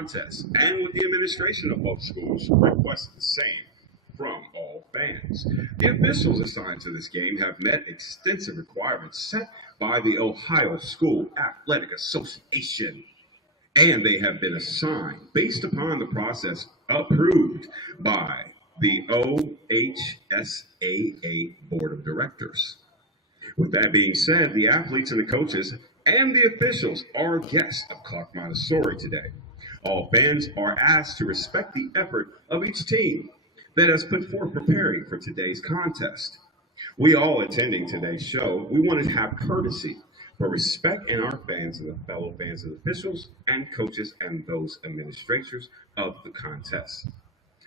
contest, and with the administration of both schools requested the same from all fans. The officials assigned to this game have met extensive requirements set by the Ohio School Athletic Association, and they have been assigned based upon the process approved by the OHSAA Board of Directors. With that being said, the athletes and the coaches and the officials are guests of Clark Montessori today. All fans are asked to respect the effort of each team that has put forth preparing for today's contest. We all attending today's show, we want to have courtesy for respect in our fans and the fellow fans of the officials and coaches and those administrators of the contest.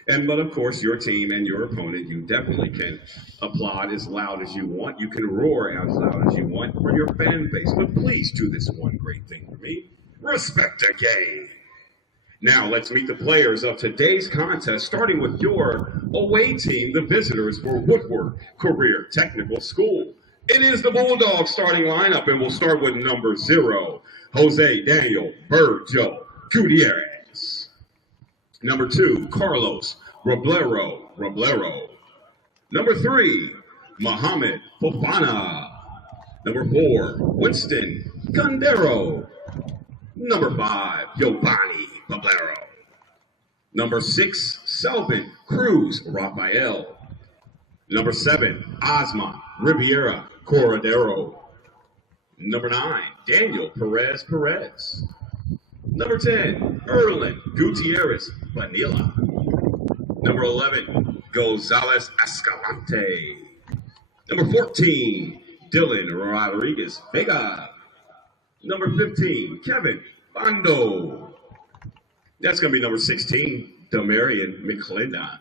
But of course, your team and your opponent, you definitely can applaud as loud as you want. You can roar as loud as you want for your fan base. But please do this one great thing for me. Respect the game. Now let's meet the players of today's contest, starting with your away team, the visitors for Woodward Career Technical School. It is the Bulldogs starting lineup, and we'll start with number 0, Jose Daniel Virgil Gutierrez. Number 2, Carlos Roblero. Number 3, Mohamed Fofana. Number 4, Winston Condero. Number 5, Giovanni Pablero. Number 6, Selvin Cruz Rafael. Number 7, Osman Riviera Corradero. Number 9, Daniel Perez. Number 10, Erlen Gutierrez Vanilla. Number 11, Gonzalez Escalante. Number 14, Dylan Rodriguez Vega. Number 15, Kevin Bando. That's going to be number 16, Demarion McClendon.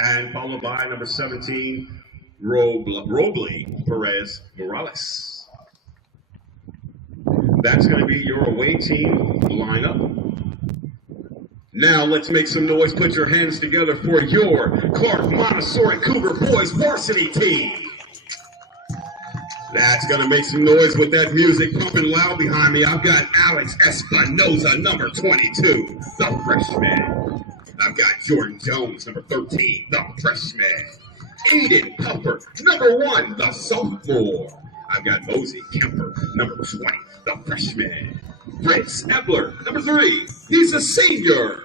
And followed by number 17, Robley Perez Morales. That's going to be your away team lineup. Now let's make some noise. Put your hands together for your Clark Montessori Cougar Boys Varsity team. That's going to make some noise with that music pumping loud behind me. I've got Alex Espinoza, number 22, the freshman. I've got Jordan Jones, number 13, the freshman. Aiden Puffer, number 1, the sophomore. I've got Mosey Kemper, number 20, the freshman. Fritz Ebler, number 3, he's a senior.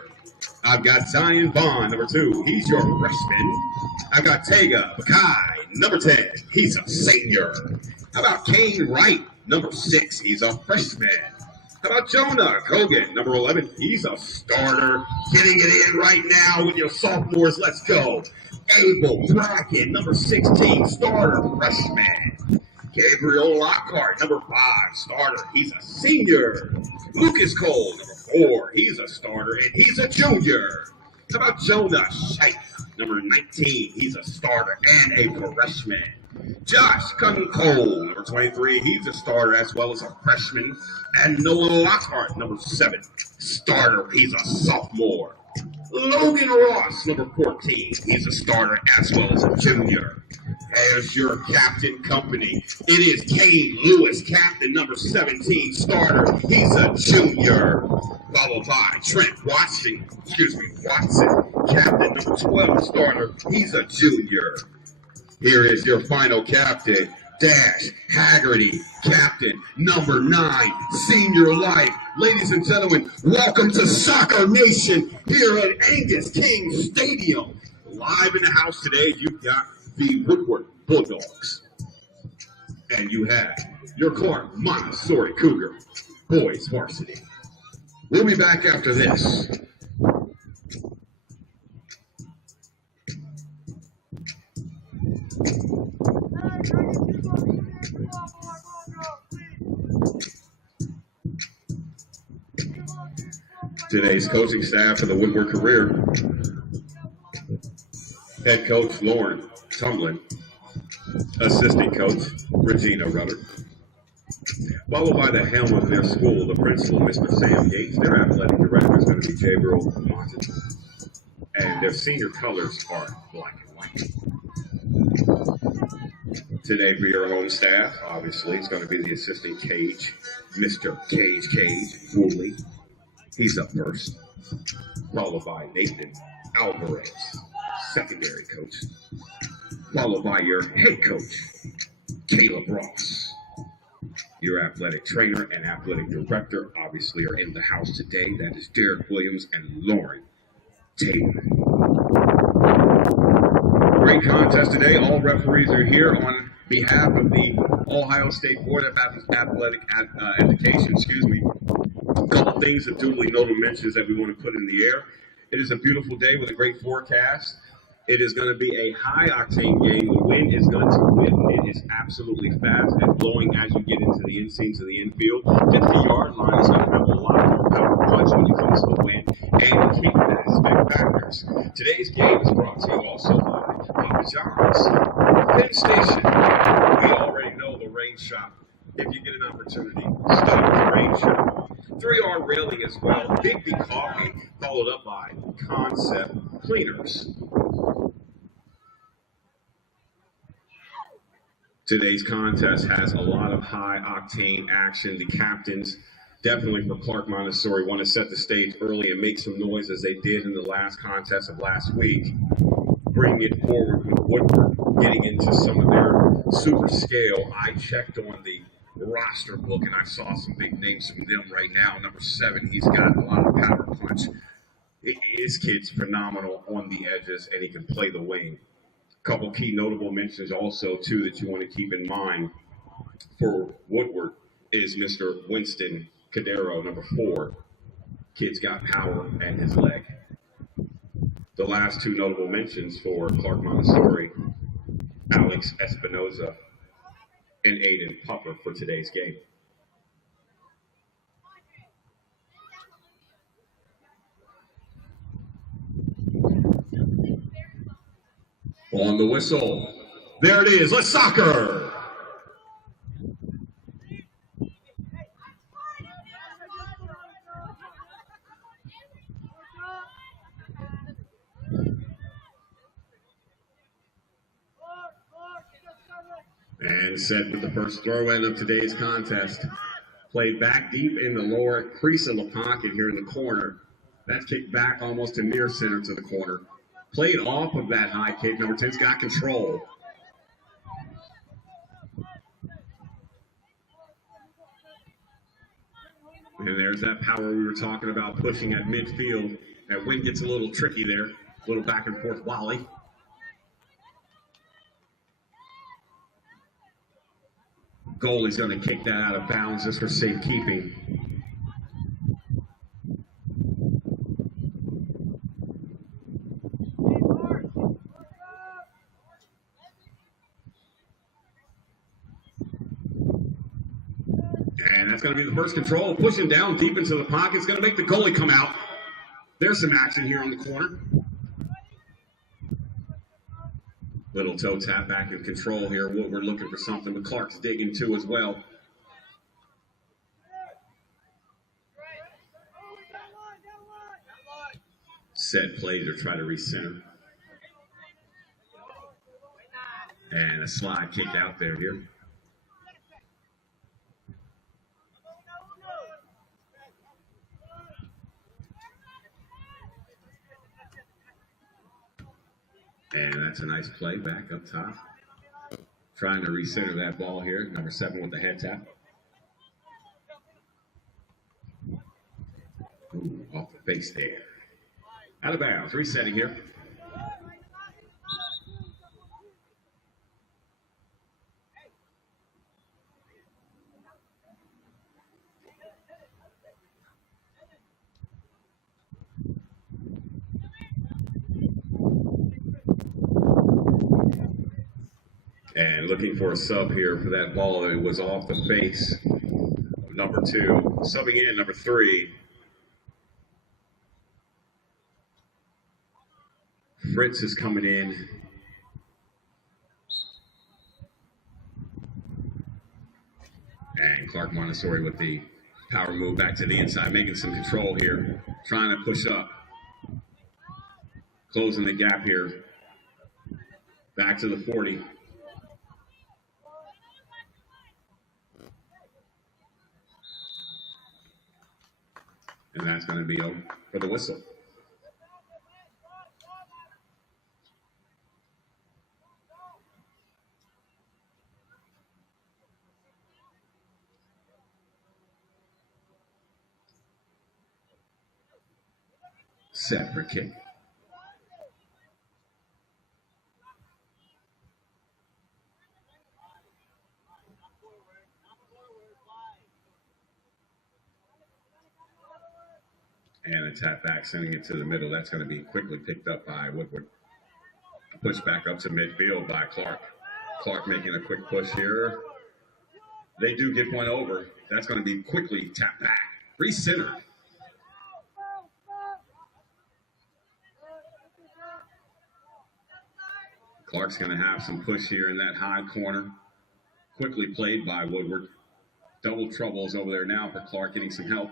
I've got Zion Vaughn, number 2, he's your freshman. I've got Tega Bakai, number 10, he's a senior. How about Kane Wright, number 6, he's a freshman. How about Jonah Kogan, number 11, he's a starter. Getting it in right now with your sophomores, let's go. Abel Bracken, number 16, starter, freshman. Gabriel Lockhart, number 5, starter, he's a senior. Lucas Cole, number 4, he's a starter, and he's a junior. How about Jonah Scheidt, number 19, he's a starter and a freshman. Josh Cole, number 23, he's a starter as well as a freshman. And Noah Lockhart, number 7, starter, he's a sophomore. Logan Ross, number 14, he's a starter as well as a junior. There's your captain company. It is Kane Lewis, captain, number 17, starter. He's a junior. Followed by Trent Watson, captain, number 12, starter. He's a junior. Here is your final captain, Dash Haggerty, captain, number 9, senior life. Ladies and gentlemen, welcome to Soccer Nation here at Angus King Stadium. Live in the house today, you've got the Woodward Bulldogs. And you have your Clark Montessori Cougar Boys Varsity. We'll be back after this. Today's coaching staff for the Woodward Career. Head coach Lauren Tumlin. Assistant coach Regina Rudder. Followed by the helm of their school, the principal, Mr. Sam Yates. Their athletic director is going to be Gabriel Monton. And their senior colors are black and white. Today for your home staff, obviously, it's going to be the assistant cage, Mr. Cage Woolley. He's up first, followed by Nathan Alvarez, secondary coach, followed by your head coach, Caleb Ross. Your athletic trainer and athletic director obviously are in the house today. That is Derek Williams and Lauren Taylor. Great contest today. All referees are here on behalf of the Ohio State Board of Athletic Education. A couple things of duly notable mentions that we want to put in the air. It is a beautiful day with a great forecast. It is going to be a high-octane game. The wind is going to whip. It is absolutely fast and blowing as you get into the inseams of the infield. 50-yard line is going to have a lot more power punch when you face the wind. And kicking that is big factors. Today's game is brought to you also by Papa John's. Penn Station. We already know the rain shop. If you get an opportunity, stop at the rain shop. 3R Railing as well. Big B Coffee, followed up by Concept Cleaners. Today's contest has a lot of high-octane action. The captains, definitely for Clark Montessori, want to set the stage early and make some noise as they did in the last contest of last week. Bringing it forward with Woodward, getting into some of their super scale. I checked on the roster book and I saw some big names from them right now. Number 7, he's got a lot of power punch. His kid's phenomenal on the edges and he can play the wing. Couple key notable mentions also, too, that you want to keep in mind for Woodward is Mr. Winston Cadero, number 4. Kid's got power and his leg. The last 2 notable mentions for Clark Montessori, Alex Espinoza and Aiden Pupper for today's game. On the whistle. There it is. Let's soccer. And set with the first throw in of today's contest. Played back deep in the lower crease of the pocket here in the corner. That's kicked back almost to near center to the corner. Played off of that high kick. Number 10's got control. And there's that power we were talking about pushing at midfield. That wind gets a little tricky there. A little back and forth volley. Goalie's going to kick that out of bounds just for safekeeping. And that's going to be the first control. Pushing down deep into the pocket. It's going to make the goalie come out. There's some action here on the corner. Little toe tap back in control here. Woodward looking for something, but Clark's digging too as well. Set play to try to recenter. And a slide kick out there here. And that's a nice play back up top. Trying to recenter that ball here. Number 7 with the head tap. Ooh, off the face there. Out of bounds. Resetting here. And looking for a sub here for that ball. It was off the face of number 2. Subbing in number 3. Fritz is coming in. And Clark Montessori with the power move back to the inside, making some control here. Trying to push up. Closing the gap here. Back to the 40. And that's going to be for the whistle. Set for kick. And a tap back, sending it to the middle. That's going to be quickly picked up by Woodward. Push back up to midfield by Clark. Clark making a quick push here. They do get one over. That's going to be quickly tapped back. Re-centered. Clark's going to have some push here in that high corner. Quickly played by Woodward. Double troubles over there now for Clark, getting some help.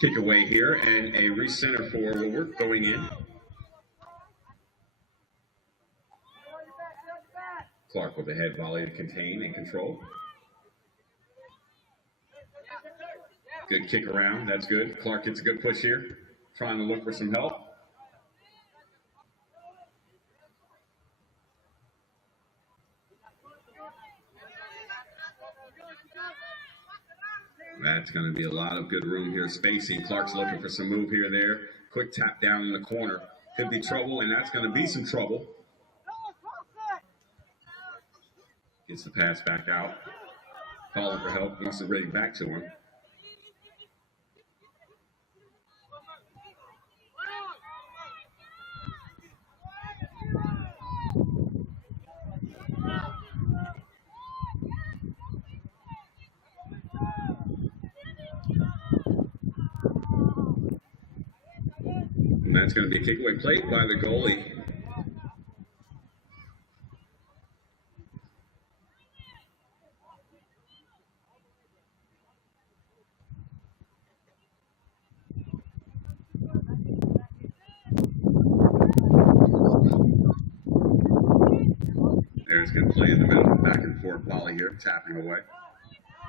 Kick away here and a recenter for Woodward going in. Clark with a head volley to contain and control. Good kick around, that's good. Clark gets a good push here, trying to look for some help. That's going to be a lot of good room here, spacing. Clark's looking for some move here, there. Quick tap down in the corner. Could be trouble, and that's going to be some trouble. Gets the pass back out. Calling for help, wants to bring it back to him. And that's going to be a kick away played by the goalie. There's going to play in the middle, back and forth volley here, tapping away.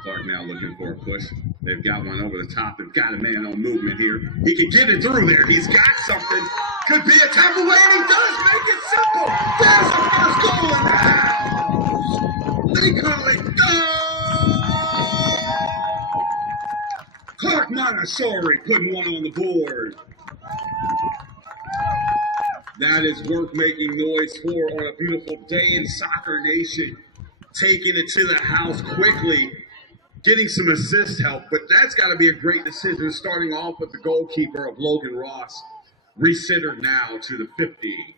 Clark now looking for a push. They've got one over the top. They've got a man on movement here. He can get it through there. He's got something. Could be a tap away, and he does make it simple. There's the first goal in the house. They call it goal. Clark Montessori putting one on the board. That is worth making noise for on a beautiful day in Soccer Nation. Taking it to the house quickly. Getting some assist help, but that's got to be a great decision, starting off with the goalkeeper of Logan Ross. Recentered now to the 50.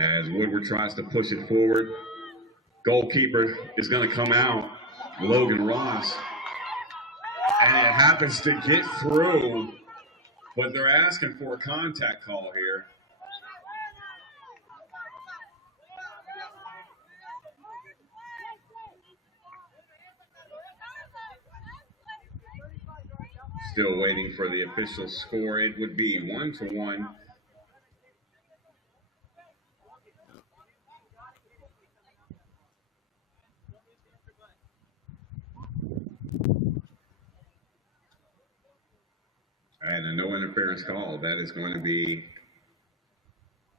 As Woodward tries to push it forward, goalkeeper is going to come out, Logan Ross, and it happens to get through, but they're asking for a contact call here. Still waiting for the official score. It would be 1-1. And a no interference call. That is going to be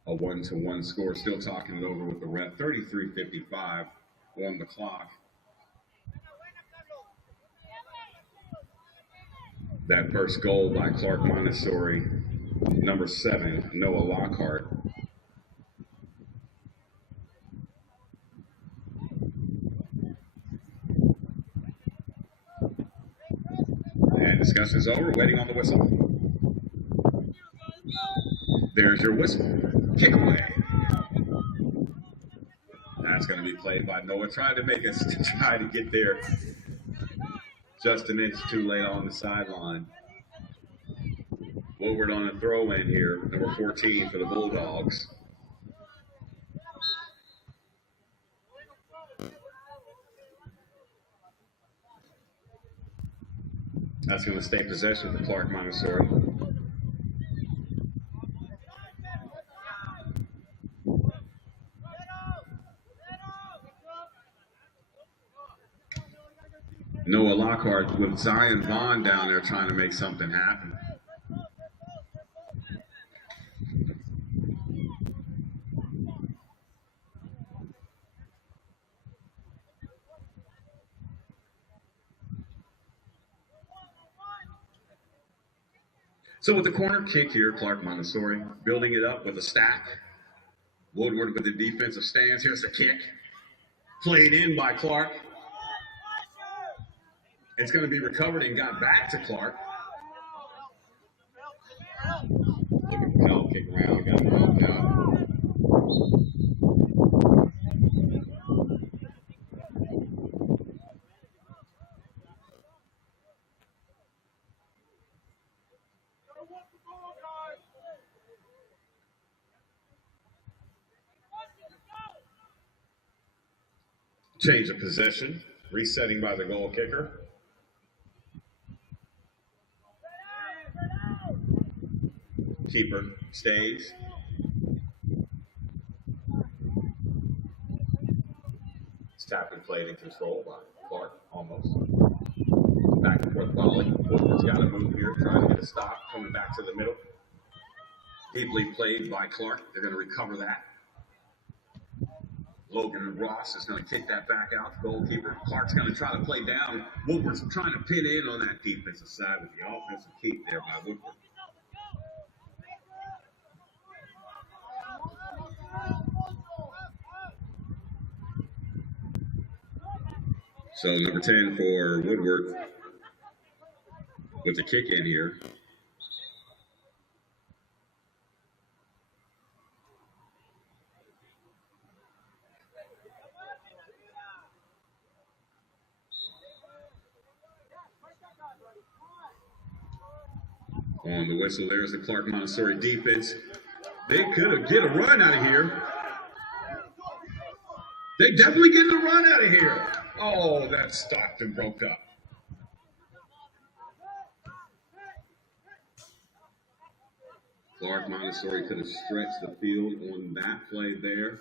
a 1-1 score. Still talking it over with the ref. 33:55 on the clock. That first goal by Clark Montessori, number 7, Noah Lockhart. And discussion's over, waiting on the whistle. There's your whistle. Kick away. That's going to be played by Noah, trying to make us try to get there. Just an inch too late on the sideline. Woodward on a throw in here, number 14 for the Bulldogs. That's going to stay possession for Clark Montessori. Noah Lockhart with Zion Vaughn down there trying to make something happen. So with the corner kick here, Clark Montessori building it up with a stack. Woodward with the defensive stance. Here's the kick. Played in by Clark. It's going to be recovered and got back to Clark. Look at Pell kick around, got knocked out. Change of possession, resetting by the goal kicker. Keeper stays. It's tap and played in control by Clark, almost. Back and forth volley. Woodward's got to move here, trying to get a stop, coming back to the middle. Deeply played by Clark. They're going to recover that. Logan and Ross is going to kick that back out. The goalkeeper. Clark's going to try to play down. Woodward's trying to pin in on that defensive side with the offensive keep there by Woodward. So number 10 for Woodward with the kick in here. On the whistle, there's the Clark Montessori defense. They could get a run out of here. They definitely getting a run out of here. Oh, that stopped and broke up. Clark Montessori could have stretched the field on that play there.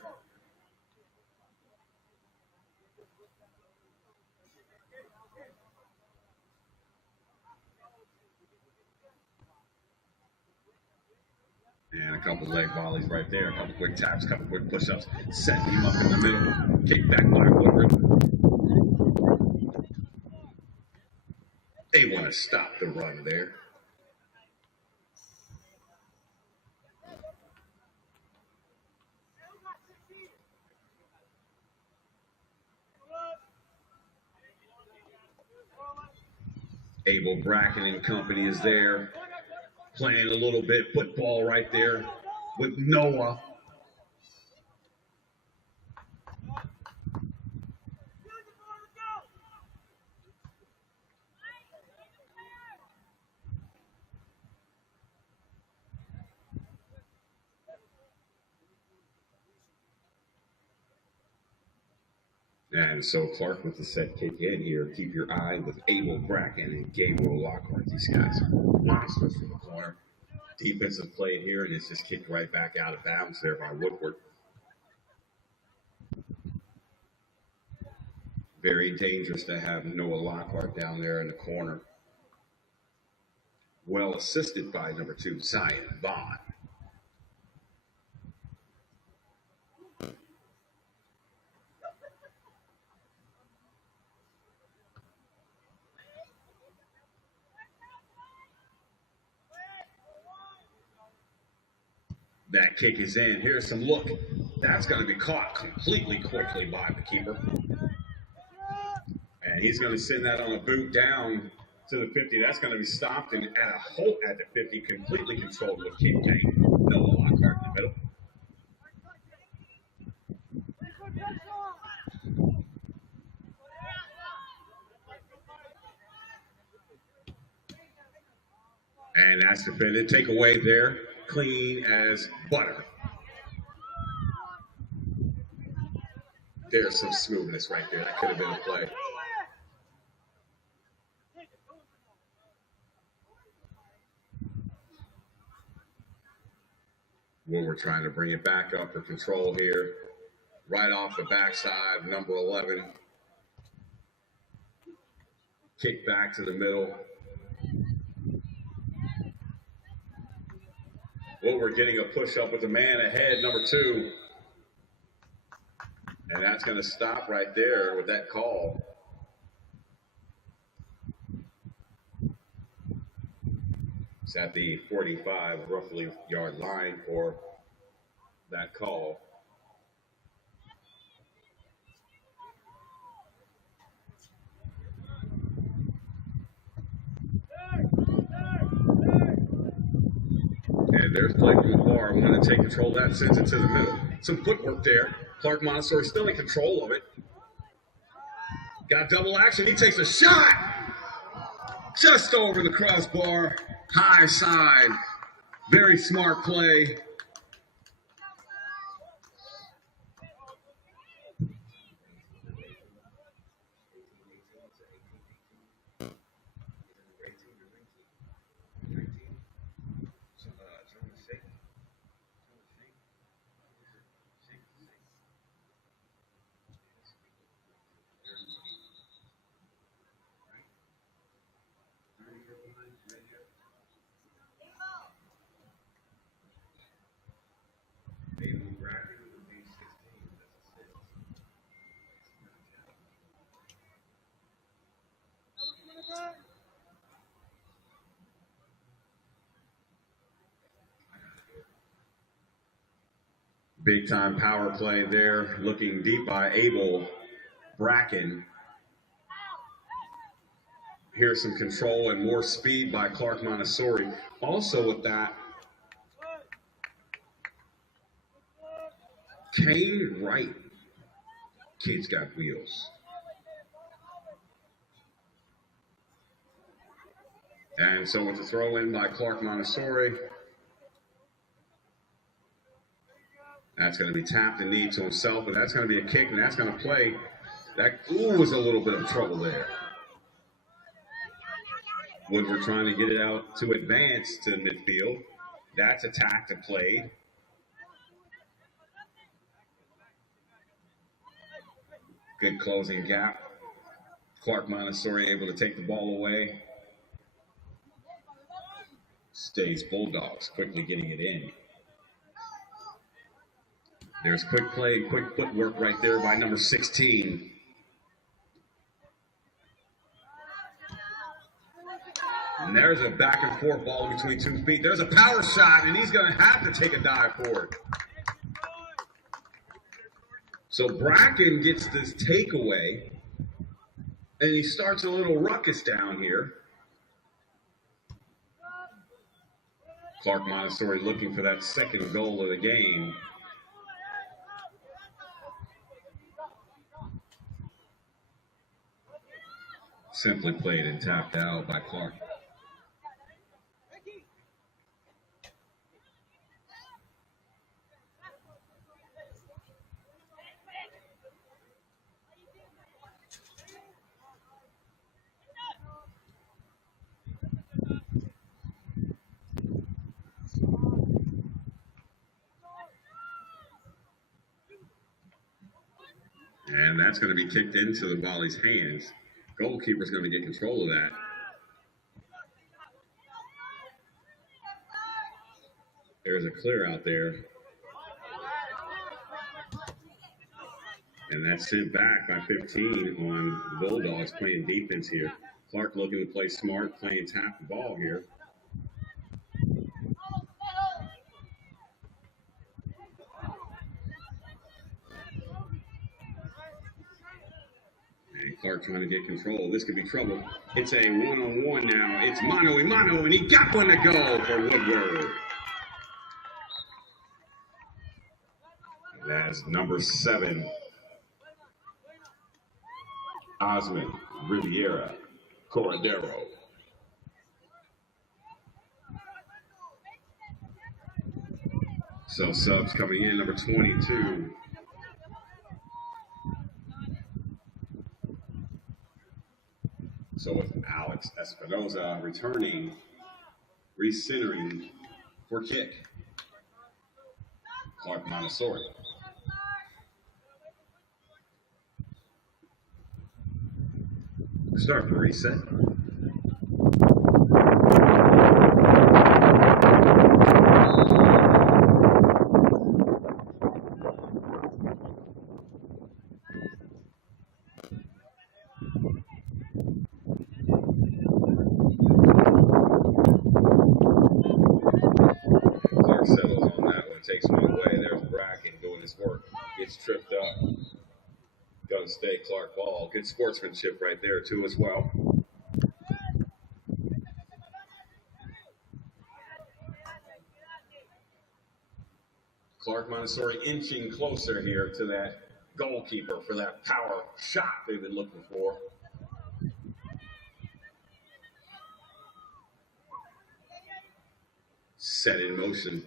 And a couple leg volleys right there. A couple quick taps, a couple quick push-ups. Setting him up in the middle. Kick back by Woodward. They want to stop the run there. Abel Bracken and company is there. Playing a little bit football right there with Noah. And so Clark with the set kick in here. Keep your eye with Abel Bracken and Gabriel Lockhart. These guys are monsters from the corner. Defensive play here, and it's just kicked right back out of bounds there by Woodward. Very dangerous to have Noah Lockhart down there in the corner. Well assisted by number 2, Zion Vaughn. That kick is in. Here's some look. That's going to be caught completely quickly by the keeper. And he's going to send that on a boot down to the 50. That's going to be stopped and at a halt at the 50, completely controlled with kick game. Noah Lockhart in the middle. And that's defended. Take away there. Clean as butter. There's some smoothness right there. That could have been a play. Woodward trying to bring it back up for control here. Right off the backside, number 11. Kick back to the middle. Woodward getting a push up with the man ahead, number 2. And that's going to stop right there with that call. It's at the 45, roughly yard line for that call. And there's play from the bar. Want to take control of that, sends it to the middle. Some footwork there. Clark Montessori still in control of it. Got double action. He takes a shot. Just over the crossbar. High side. Very smart play. Big time power play there, looking deep by Abel Bracken. Here's some control and more speed by Clark Montessori. Also with that, Kane Wright. Kid's got wheels. And so with the throw in by Clark Montessori, that's going to be tapped and knee to himself, but that's going to be a kick, and that's going to play. That was a little bit of trouble there. Woodward trying to get it out to advance to midfield. That's attacked and played. Good closing gap. Clark Montessori able to take the ball away. Stays Bulldogs, quickly getting it in. There's quick play, quick footwork right there by number 16. And there's a back and forth ball between 2 feet. There's a power shot, and he's going to have to take a dive for it. So Bracken gets this takeaway, and he starts a little ruckus down here. Clark Montessori looking for that second goal of the game. Simply played and tapped out by Clark. And that's going to be kicked into the volley's hands. Goalkeeper's going to get control of that. There's a clear out there. And that's sent back by 15 on the Bulldogs playing defense here. Clark looking to play smart, playing tap the ball here. Clark trying to get control. This could be trouble. It's a one-on-one now. It's mano-a-mano, and he got one to go for Woodward. And that's number 7. Osmond Riviera Corradero. So subs coming in, number 22. So with Alex Espinoza returning, recentering for kick. Clark Montessori. Start the reset. Clark settles on that one, takes one away. There's Bracken doing his work. Gets tripped up. Got to stay Clark ball. Good sportsmanship right there, too, as well. Clark Montessori inching closer here to that goalkeeper for that power shot they've been looking for. Set in motion.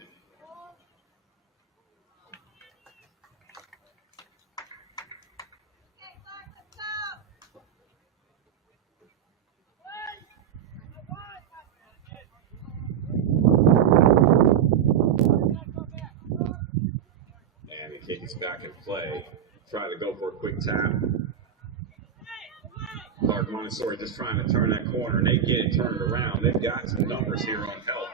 And the kick is back in play. Try to go for a quick tap. Clark Montessori just trying to turn that corner, and they get it, turn it around. They've got some numbers here on help.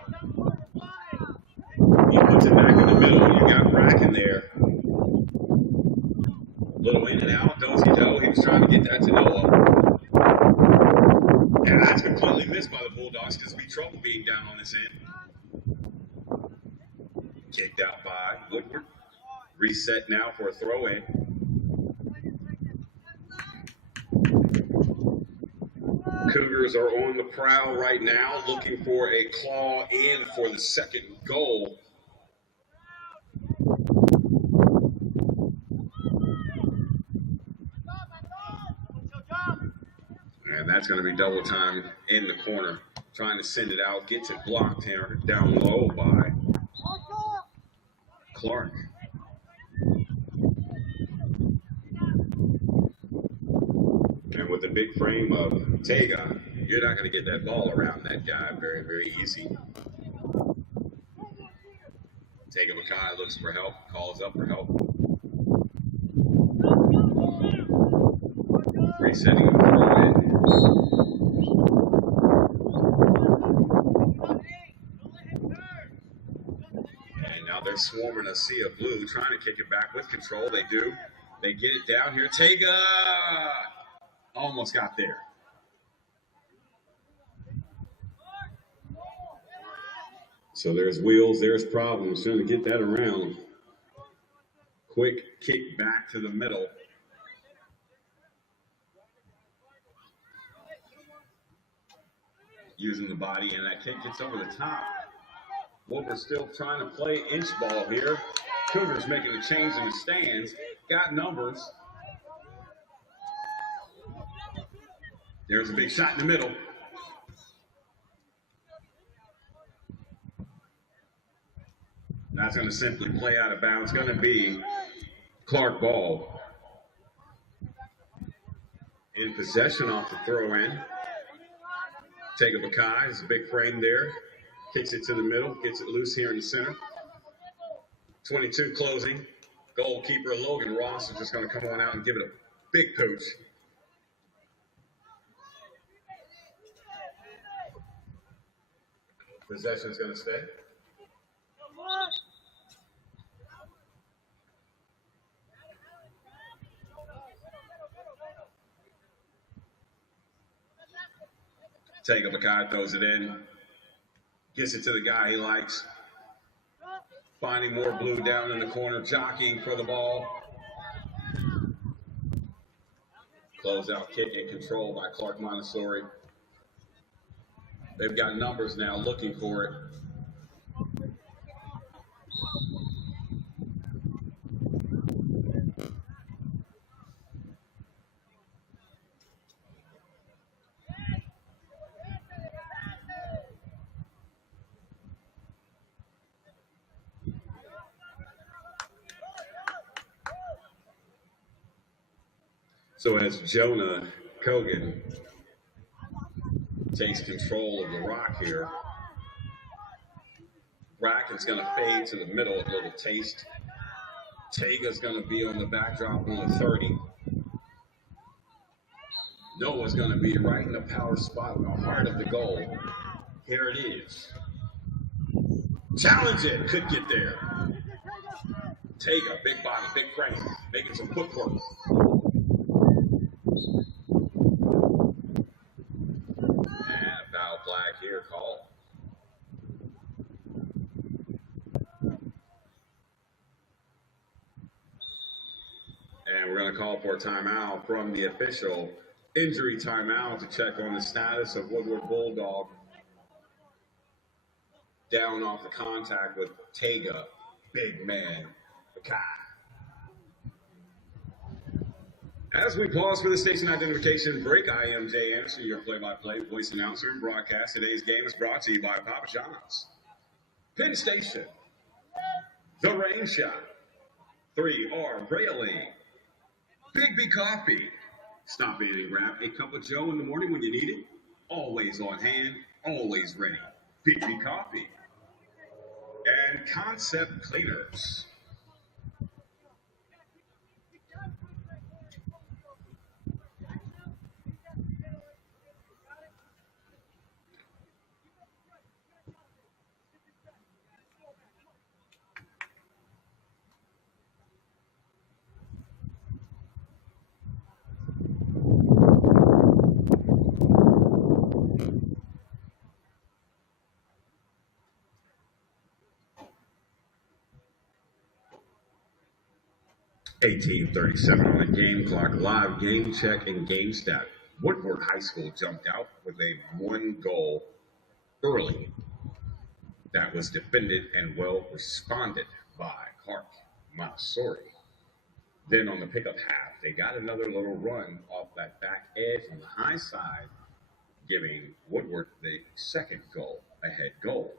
He puts it back in the middle. You got Bracken there. Little in and out, do-si-do. He was trying to get that to Noah. And that's completely missed by the Bulldogs because it'd be trouble being down on this end. Kicked out by Woodward. Reset now for a throw-in. Cougars are on the prowl right now, looking for a claw in for the second goal. And that's going to be double time in the corner. Trying to send it out, gets it blocked here down low by Clark. And with the big frame of Tega, you're not going to get that ball around that guy very, very easy. Tega Makai looks for help, calls up for help. Resetting the throw in. And now they're swarming a sea of blue, trying to kick it back with control. They do. They get it down here. Tega almost got there. So there's wheels, there's problems. Trying to get that around. Quick kick back to the middle. Using the body, and that kick gets over the top. Woodward still trying to play inch ball here. Cougars making a change in the stands. Got numbers. There's a big shot in the middle. That's going to simply play out of bounds. Going to be Clark ball. In possession off the throw-in. Tega Makai is a big frame there. Kicks it to the middle, gets it loose here in the center. 22 closing. Goalkeeper Logan Ross is just going to come on out and give it a big pooch. Possession is going to stay. Tega Makai throws it in. Gets it to the guy he likes. Finding more blue down in the corner, jockeying for the ball. Closeout kick and control by Clark Montessori. They've got numbers now looking for it. So as Jonah Kogan takes control of the rock here, Bracken's going to fade to the middle, a little taste. Taga's going to be on the backdrop on the 30. Noah's going to be right in the power spot in the heart of the goal. Here it is. Challenge it. Could get there. Taga, big body, big frame, making some footwork. And a foul flag here called. And we're going to call for a timeout from the official. Injury timeout to check on the status of Woodward Bulldog. Down off the contact with Taga. Big man. As we pause for the station identification break, I am Jay Anderson, your play-by-play voice announcer and broadcast. Today's game is brought to you by Papa John's, Penn Station, The Rain Shot, 3R Railing, Big B Coffee. Stop in and grab a cup of Joe in the morning when you need it. Always on hand, always ready. Big B Coffee. And Concept Cleaners. $18:37 on the game clock. Live game check and game stat. Woodward High School jumped out with a 1-goal early. That was defended and well responded by Clark Montessori. Then on the pickup half, they got another little run off that back edge on the high side, giving Woodward the second goal, ahead goal.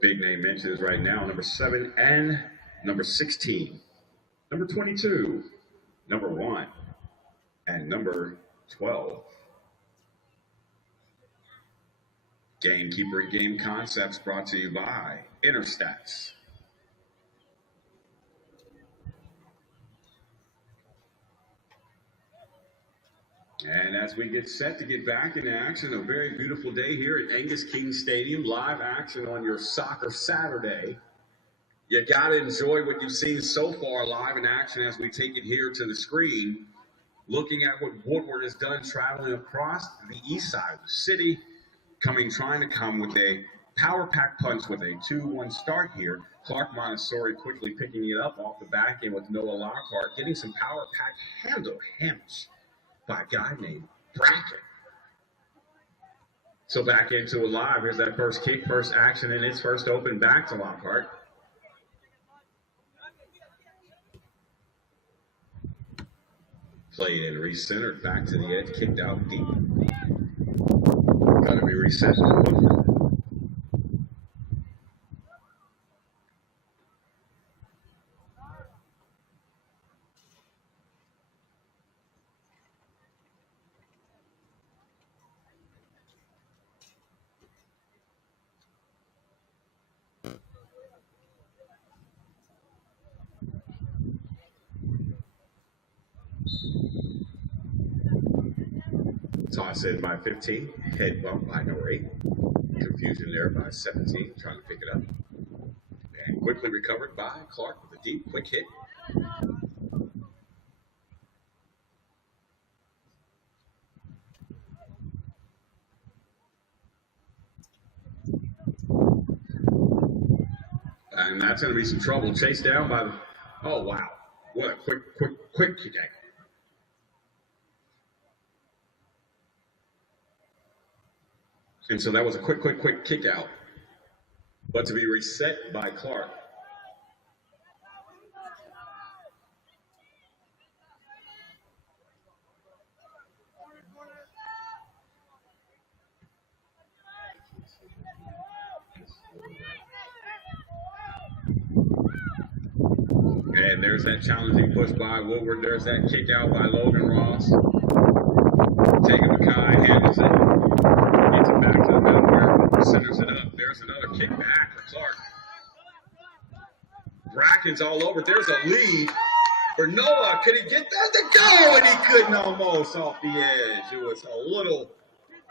Big name mentions right now, number 7 and number 16, number 22, number 1, and number 12. Gamekeeper and Game Concepts brought to you by Interstats. And as we get set to get back into action, a very beautiful day here at Angus King Stadium, live action on your Soccer Saturday. You got to enjoy what you've seen so far live in action as we take it here to the screen. Looking at what Woodward has done traveling across the east side of the city, trying to come with a power pack punch with a 2-1 start here. Clark Montessori quickly picking it up off the back end with Noah Lockhart, getting some power pack handles by a guy named Bracken. So back into it live. Here's that first kick, first action, and its first open back to Lockhart. Played and recentered back to the edge, kicked out deep. Got to be reset. Toss in by 15, head bump by number 8. Confusion there by 17, trying to pick it up. And quickly recovered by Clark with a deep, quick hit. And that's going to be some trouble. Chased down by the, oh wow, what a quick kick out. And so that was a quick kick out, but to be reset by Clark. And And there's that challenging push by Woodward. There's that kick out by Logan Ross. Jacob Mackay handles it. Gets it back to the middle where centers it up. There's another kick back for Clark. Bracken's all over. There's a lead for Noah. Could he get that to go? And he couldn't, almost off the edge. It was a little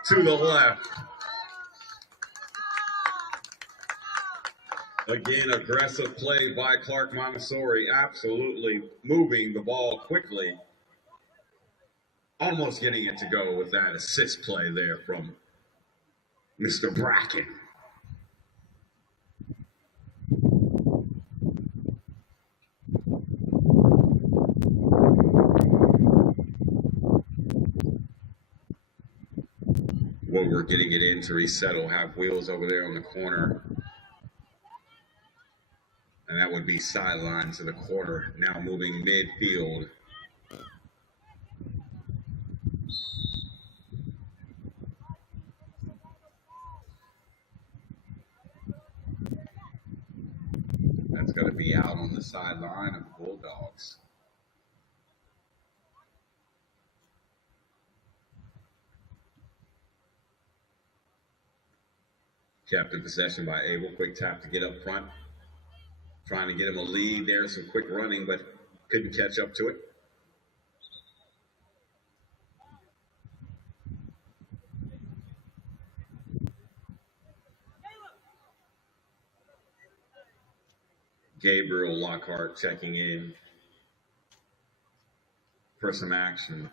to the left. Again, aggressive play by Clark Montessori, absolutely moving the ball quickly. Almost getting it to go with that assist play there from Mr. Bracken. Woodward getting it in to resettle, have Wheels over there on the corner. And that would be sideline to the corner, now moving midfield. That's going to be out on the sideline of the Bulldogs. Kept in possession by Abel. Quick tap to get up front. Trying to get him a lead there. Some quick running, but couldn't catch up to it. Gabriel Lockhart checking in for some action.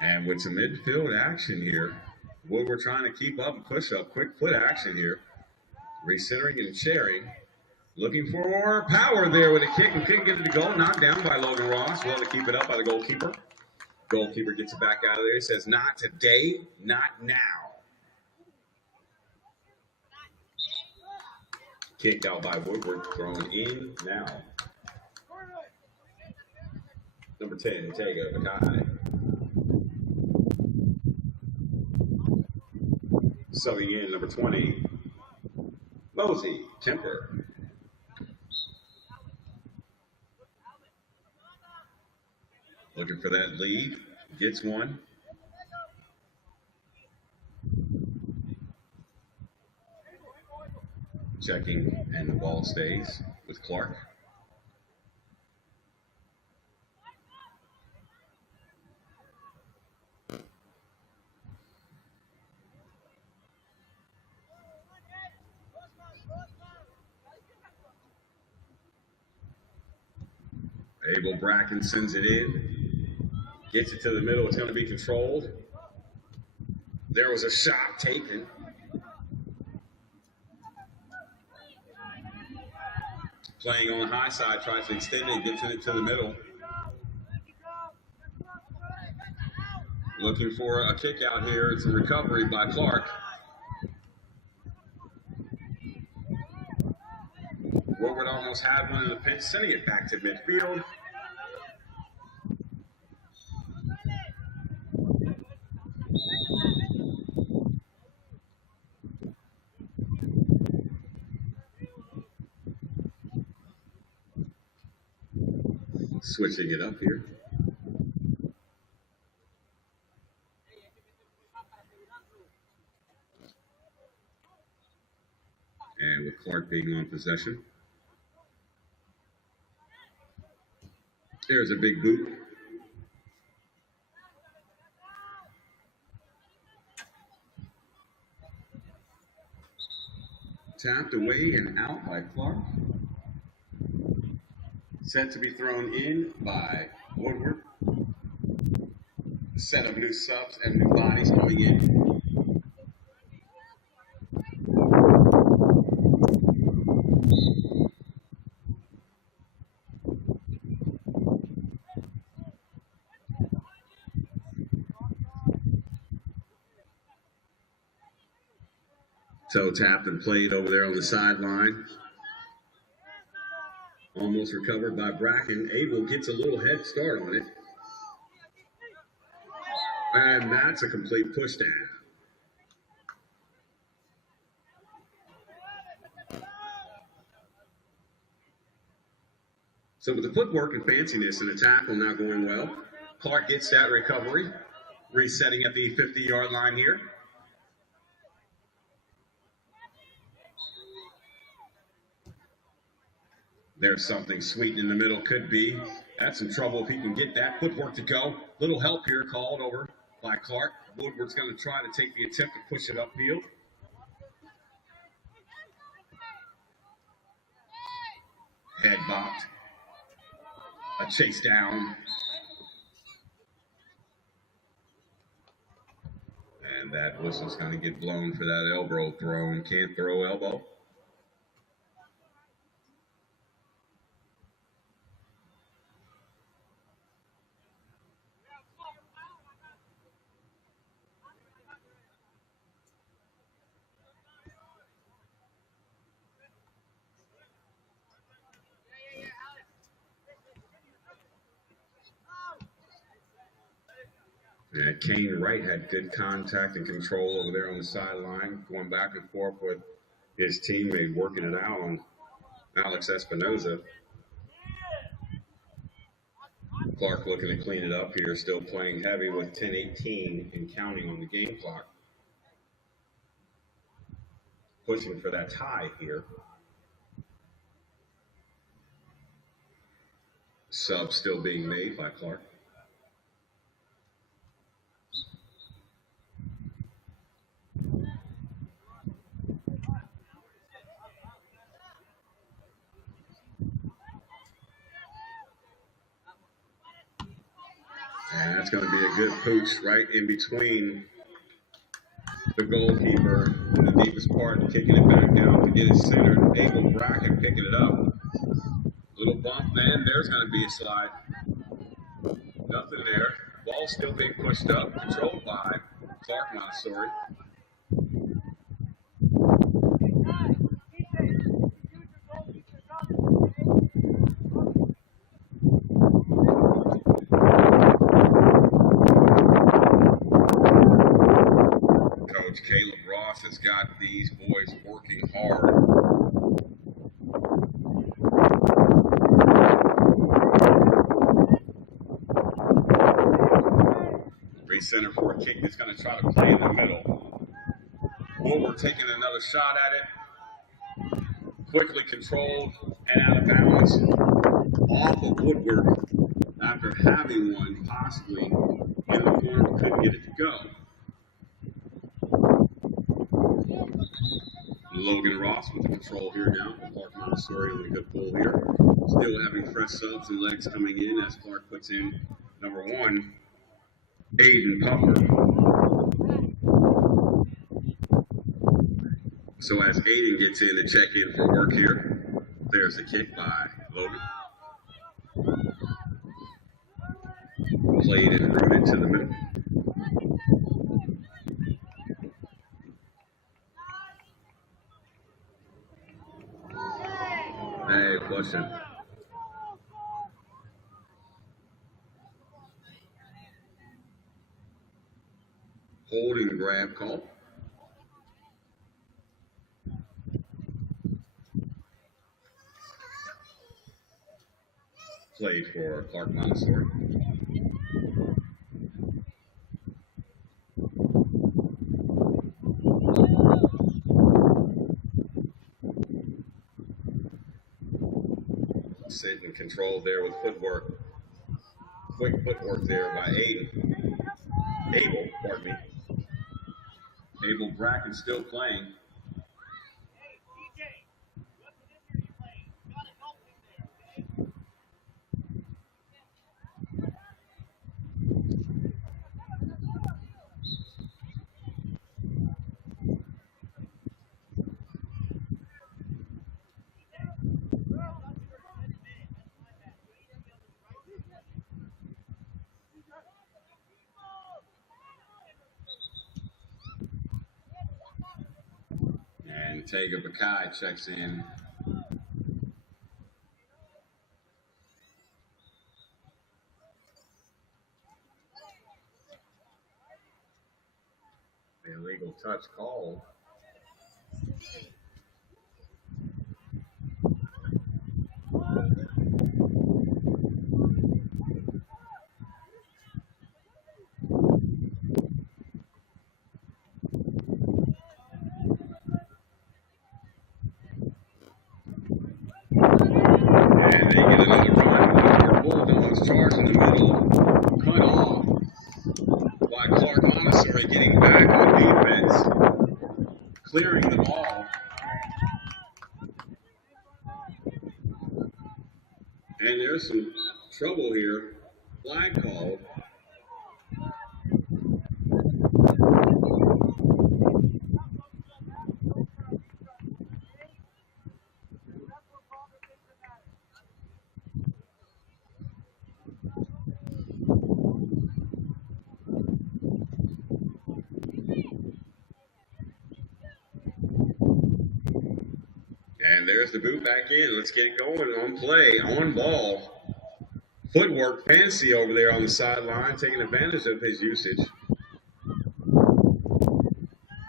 And with some midfield action here, Woodward trying to keep up and push up. Quick foot action here. Recentering and sharing. Looking for power there with a kick and couldn't get it to go. Knocked down by Logan Ross. Well to keep it up by the goalkeeper. Goalkeeper gets it back out of there. He says, not today, not now. Kicked out by Woodward. Thrown in now. Number 10, Tega Mackay. Subbing in, number 20, Mosey Kemper. Looking for that lead, gets one. Checking, and the ball stays with Clark. Abel Bracken sends it in, gets it to the middle. It's going to be controlled. There was a shot taken. Playing on the high side, tries to extend it, gets it to the middle. Looking for a kick out here. It's a recovery by Clark. Woodward almost had one in the pinch, sending it back to midfield. Switching it up here. And with Clark being on possession. There's a big boot. Tapped away and out by Clark. Set to be thrown in by Woodward. A set of new subs and new bodies coming in. Toe tapped and played over there on the sideline. Almost recovered by Bracken. Abel gets a little head start on it. And that's a complete push down. So with the footwork and fanciness and the tackle now going well, Clark gets that recovery, resetting at the 50-yard line here. There's something sweet in the middle, could be. That's some trouble if he can get that footwork to go. Little help here called over by Clark. Woodward's going to try to take the attempt to push it upfield. Head bopped. A chase down. And that whistle's going to get blown for that elbow thrown. Can't throw elbow. Yeah, Kane Wright had good contact and control over there on the sideline, going back and forth with his teammate, working it out on Alex Espinoza. Clark looking to clean it up here, still playing heavy with 10-18 and counting on the game clock. Pushing for that tie here. Sub still being made by Clark. And that's going to be a good pooch right in between the goalkeeper in the deepest part, kicking it back down to get it centered. Abel Bracken picking it up. Little bump, then there's going to be a slide. Nothing there. Ball still being pushed up, controlled by Clark Montessori. Coach Caleb Ross has got these boys working hard. Center for a kick that's going to try to play in the middle. Woodward taking another shot at it. Quickly controlled and out of bounds. Off of Woodward after having one possibly in the corner, couldn't get it to go. Logan Ross with the control here now. Clark Montessori on a good pull here. Still having fresh subs and legs coming in as Clark puts in number 1. Aiden Puffer. So as Aiden gets in to check in for work here, there's the kick by Logan. Played and rooted to the middle. Hey, question. Holding grab call. Played for Clark Montessori. Sit and control there with footwork. Quick footwork there by Abel, pardon me. Abel Bracken still playing. Tega Bakai checks in. The illegal touch call. And they get another run. Bulldogs charge in the middle. Cut off by Clark Montessori, getting back on defense, clearing the ball. And there's some trouble here. Flag called. And there's the boot back in. Let's get it going on play, on ball. Footwork fancy over there on the sideline, taking advantage of his usage.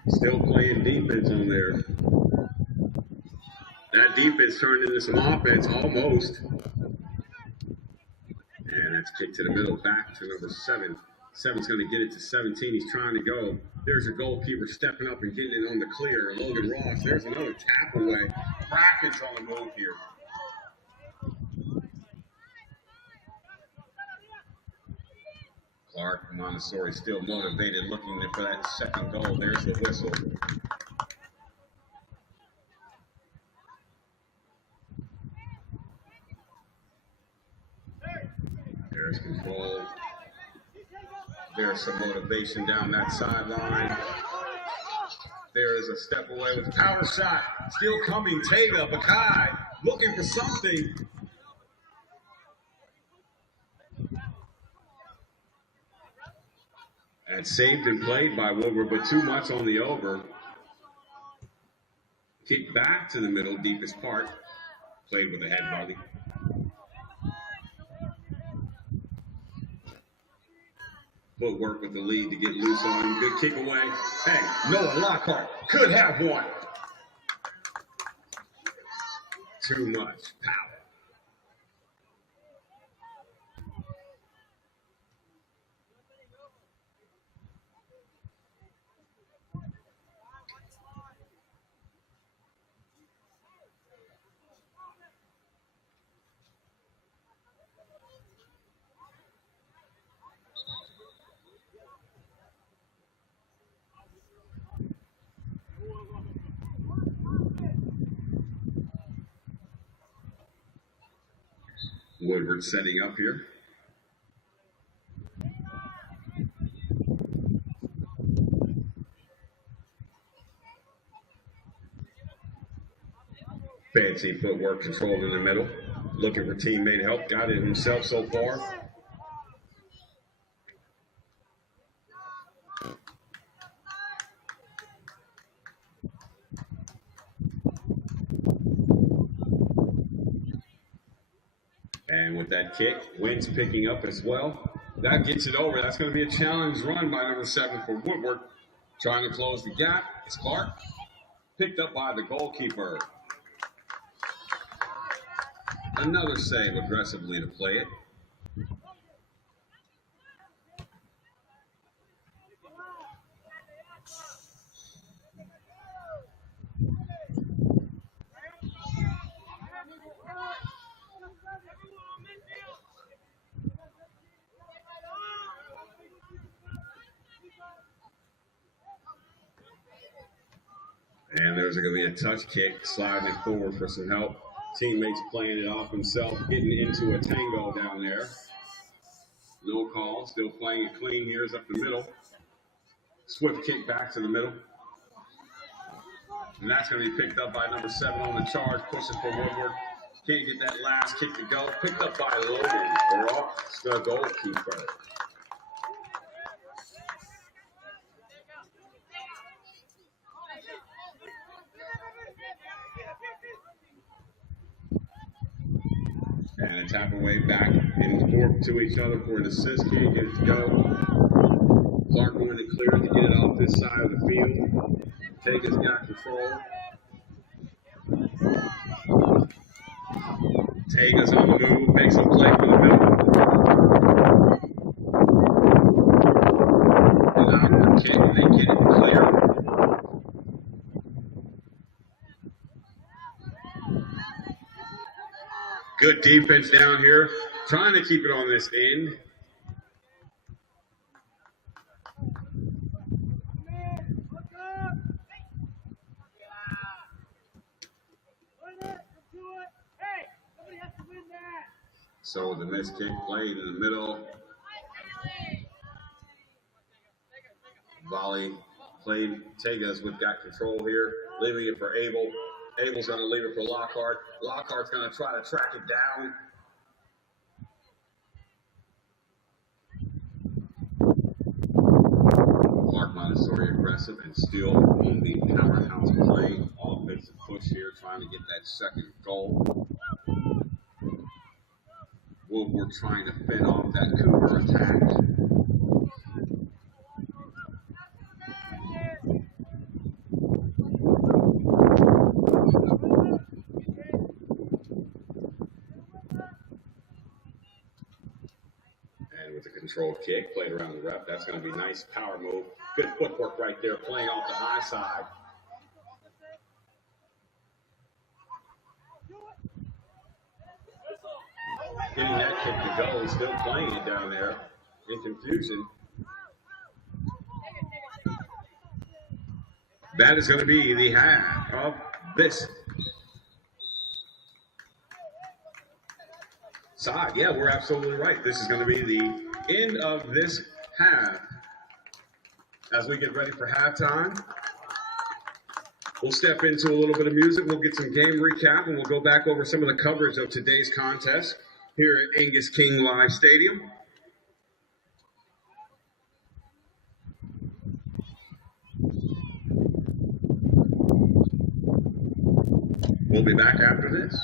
Still playing defense on there. That defense turned into some offense almost. And that's kicked to the middle, back to number 7. 7's going to get it to 17. He's trying to go. There's a goalkeeper stepping up and getting it on the clear. Logan Ross. There's another tap away. Kraken's on the move here. Clark Montessori still motivated, looking for that second goal. There's the whistle. There's control. There's some motivation down that sideline. There is a step away with power shot. Still coming. Tega Bakai looking for something. And saved and played by Woodward, but too much on the over. Kick back to the middle, deepest part. Played with the head volley. Footwork with the lead to get loose on him. Good kick away. Hey, Noah Lockhart could have one. Too much power. Woodward setting up here. Fancy footwork controlled in the middle. Looking for teammate help. Got it himself so far. And with that kick, Wind's picking up as well. That gets it over. That's going to be a challenge run by number 7 for Woodward. Trying to close the gap. It's Clark. Picked up by the goalkeeper. Another save aggressively to play it. And there's going to be a touch kick, sliding it forward for some help. Teammates playing it off himself, getting into a tango down there. No call, still playing it clean. Here's up the middle. Swift kick back to the middle. And that's going to be picked up by number 7 on the charge, pushing for Woodward. Can't get that last kick to go. Picked up by Logan Ross, the goalkeeper. tap away back and forth to each other for an assist. Can't get it to go. Clark going to clear it to get it off this side of the field. Taga's got control. Taga's on the move, makes a play for the middle. An outward kick, and they get it clear. Good defense down here, trying to keep it on this end. So the missed kick played in the middle. Volley played. Tagas with got control here, leaving it for Abel. Abel's going to leave it for Lockhart. Lockhart's going to try to track it down. Clark Montessori aggressive and still in the powerhouse play. Offensive push here, trying to get that second goal. Woodward trying to fend off that Cougar attack. And with the controlled kick, played around the ref, that's going to be nice power move. Good footwork right there, playing off the high side. Getting that kick to go, still playing it down there in confusion. That is going to be the half of this side. Yeah, we're absolutely right. This is going to be the end of this half. As we get ready for halftime, we'll step into a little bit of music. We'll get some game recap, and we'll go back over some of the coverage of today's contest here at Angus King Live Stadium. We'll be back after this.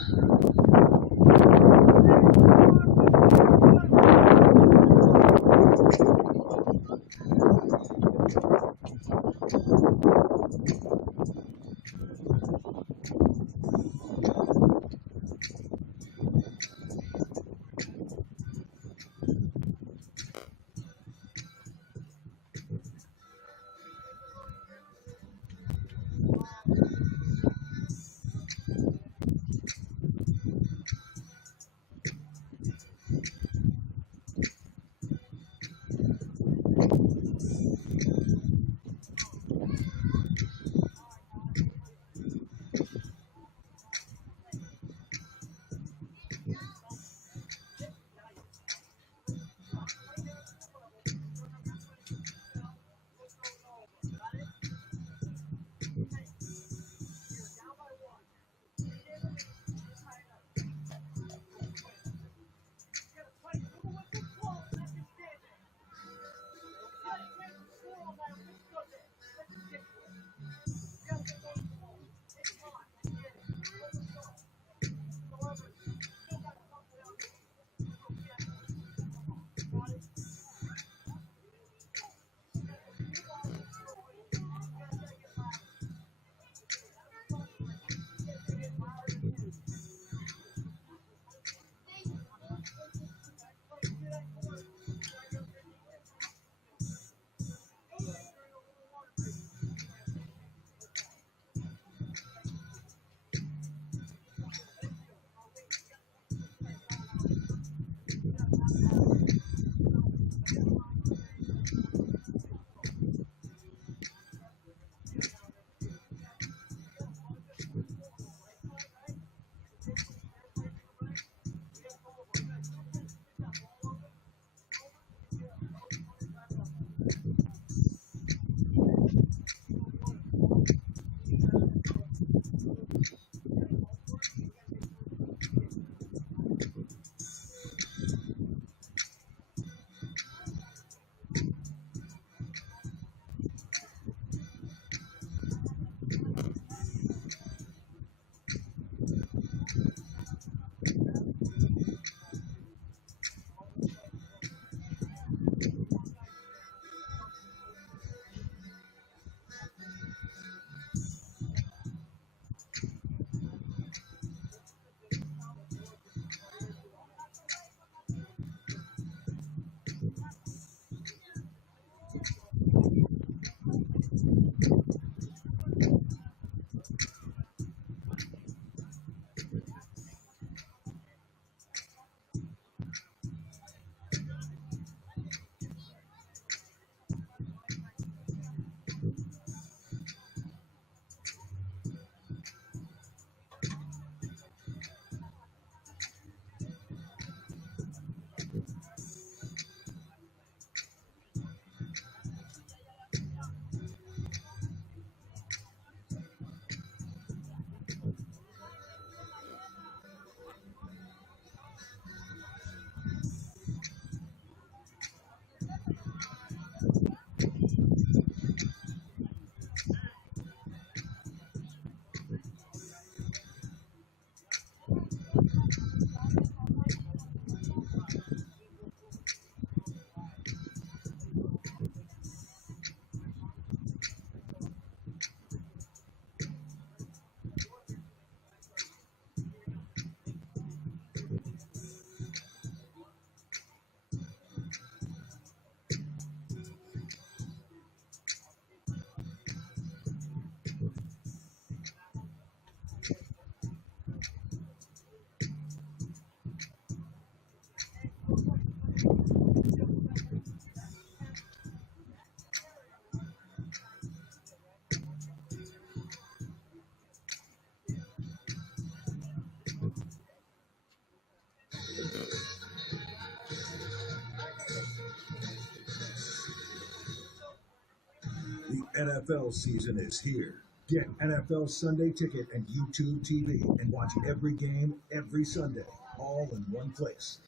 NFL season is here. Get NFL Sunday Ticket and YouTube TV and watch every game every Sunday, all in one place.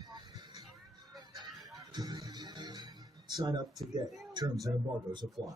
Sign up today. Terms and embargoes apply.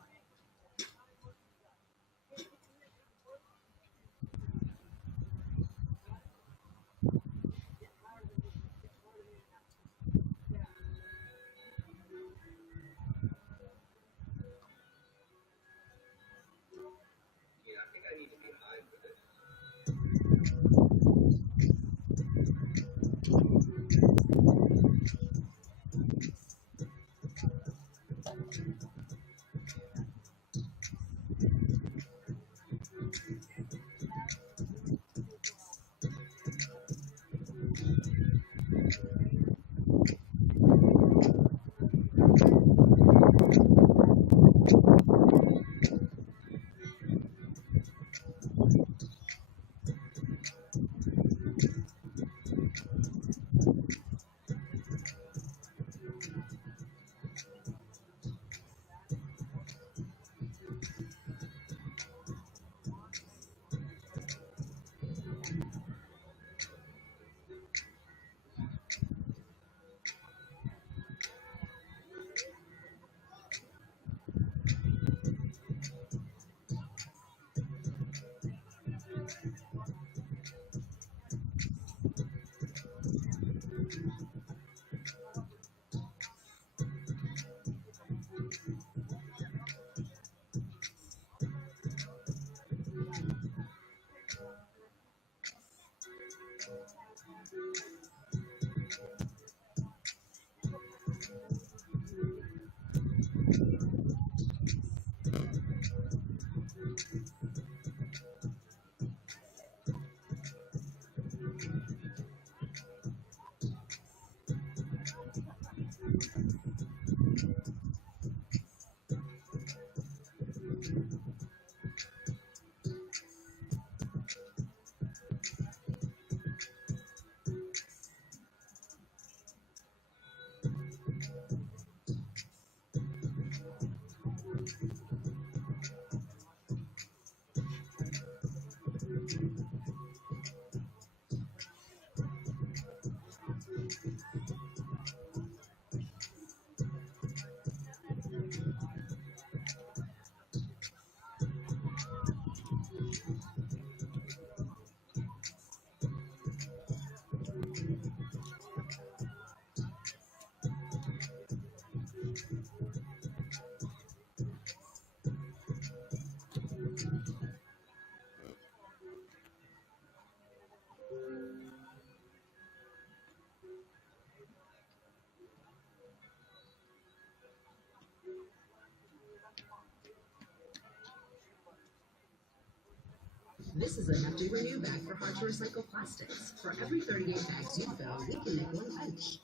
This is a hefty renew bag for hard to recycle plastics. For every 38 bags you fill, we can make one punch.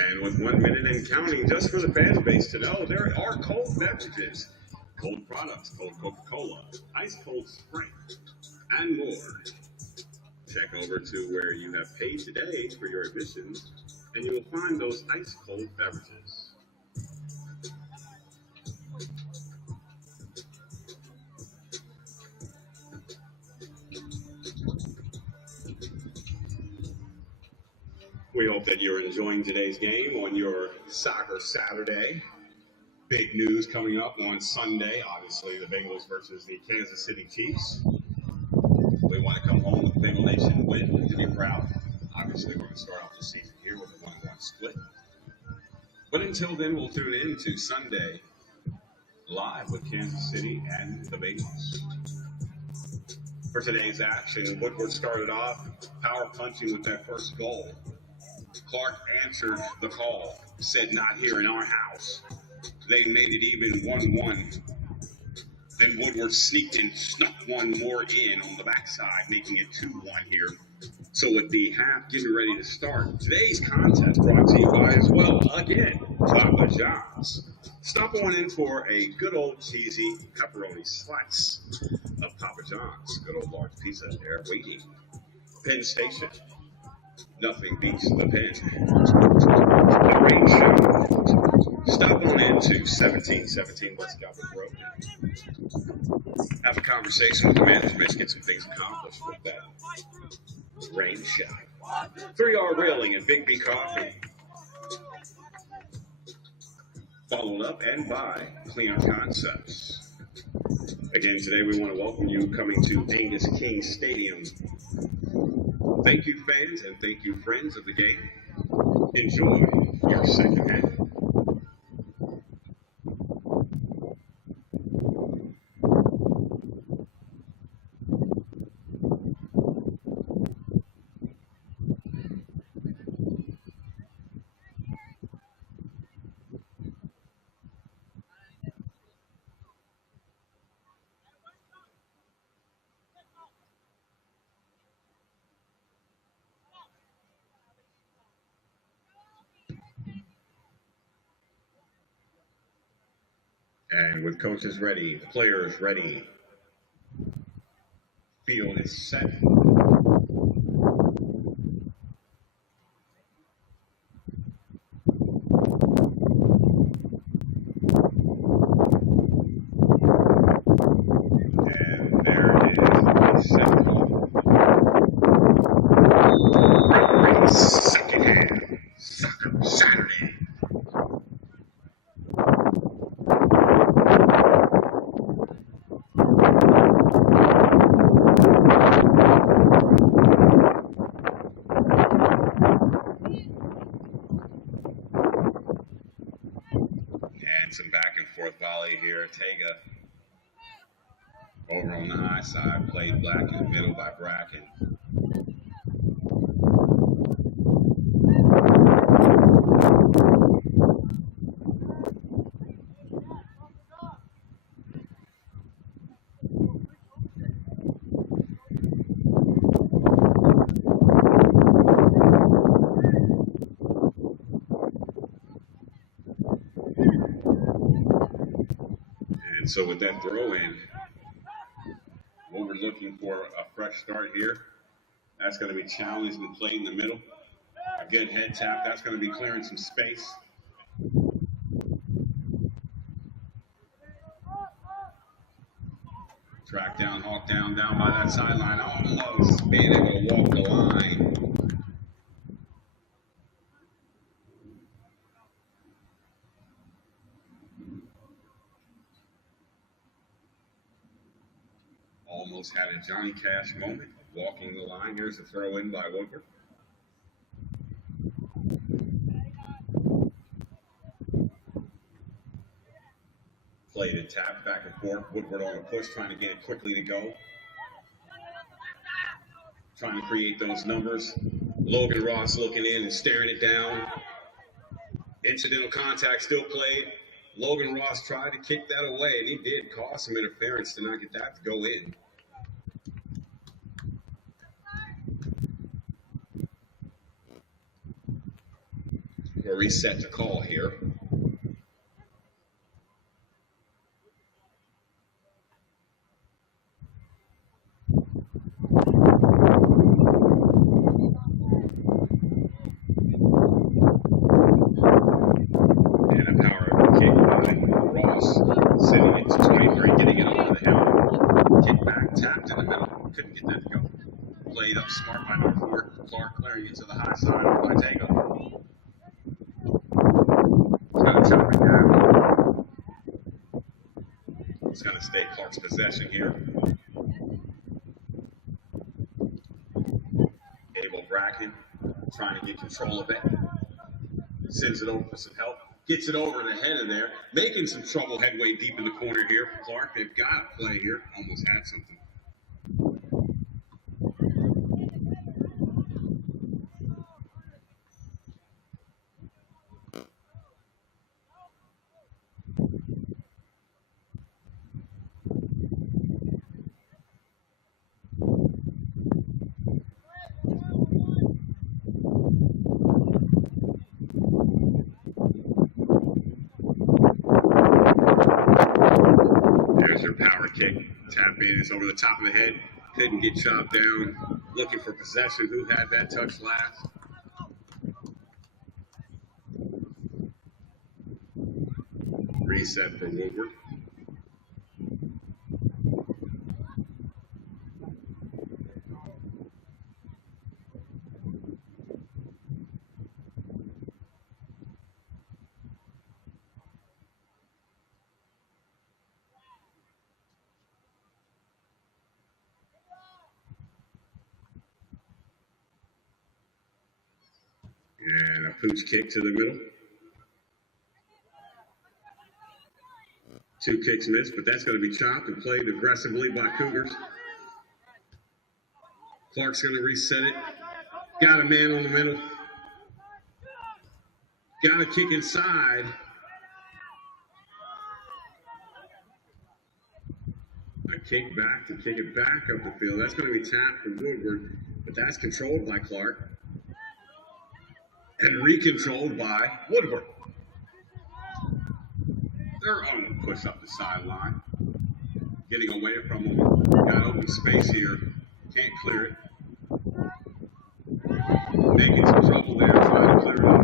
And with 1 minute and counting, just for the fan base to know, there are cold beverages, cold products, cold Coca-Cola, ice cold Sprite, and more. Check over to where you have paid today for your admission, and you will find those ice cold beverages. We hope that you're enjoying today's game on your soccer Saturday. Big news coming up on Sunday. Obviously, the Bengals versus the Kansas City Chiefs. We want to come home with the Bengal Nation win to be proud. Obviously, we're going to start off the season here with a 1-1 split. But until then, we'll tune in to Sunday live with Kansas City and the Bengals. For today's action, Woodward started off power punching with that first goal. Clark answered the call, said not here in our house. They made it even 1-1. Then Woodward sneaked and snuck one more in on the backside, making it 2-1 here. So with the half getting ready to start, today's contest brought to you by as well, again, Papa John's. Stop on in for a good old cheesy pepperoni slice of Papa John's. Good old large pizza there waiting. Penn Station. Nothing beats the Penn. The Rain Show. Stop on into 1717 West Galvin Road. Have a conversation with the management, get some things accomplished with that Rain Show. 3R Railing and Big B Coffee. Followed up and by Cleaner Concepts. Again, today we want to welcome you coming to Angus King Stadium. Thank you, fans, and thank you, friends of the game. Enjoy your second half. And with coaches ready, players ready, field is set. And there it is, the set call. Great second half, Soccer Saturday. Some back and forth volley here. Tega over on the high side, played black in the middle by Bracken. So with that throw in, what we're looking for a fresh start here. That's going to be challenged and played in the middle. A good head tap. That's going to be clearing some space. Track down, hawk down by that sideline. Almost being able to walk the line. Almost had a Johnny Cash moment, walking the line. Here's a throw in by Woodward. Played and tap back and forth. Woodward on a push, trying to get it quickly to go. Trying to create those numbers. Logan Ross looking in and staring it down. Incidental contact still played. Logan Ross tried to kick that away, and he did cause some interference to not get that to go in. We'll reset the call here. Couldn't get that to go. Played up smart by Northport. Clark clearing it to the high side by Tago. Got to chop it down. Ball's going to stay Clark's possession here. Abel Bracken trying to get control of it. Sends it over for some help. Gets it over the head of there. Making some trouble headway deep in the corner here for Clark. They've got to play here. Almost had something. There's your power kick. Tap in. It's over the top of the head. Couldn't get chopped down. Looking for possession. Who had that touch last? Reset for Woodward. And a pooch kick to the middle. 2 kicks missed, but that's going to be chopped and played aggressively by Cougars. Clark's going to reset it. Got a man on the middle. Got a kick inside. A kick back to kick it back up the field. That's going to be tapped from Woodward, but that's controlled by Clark. And re-controlled by Woodward. They're on the push up the sideline. Getting away from them. Got open space here. Can't clear it. Making some trouble there, trying to clear it up.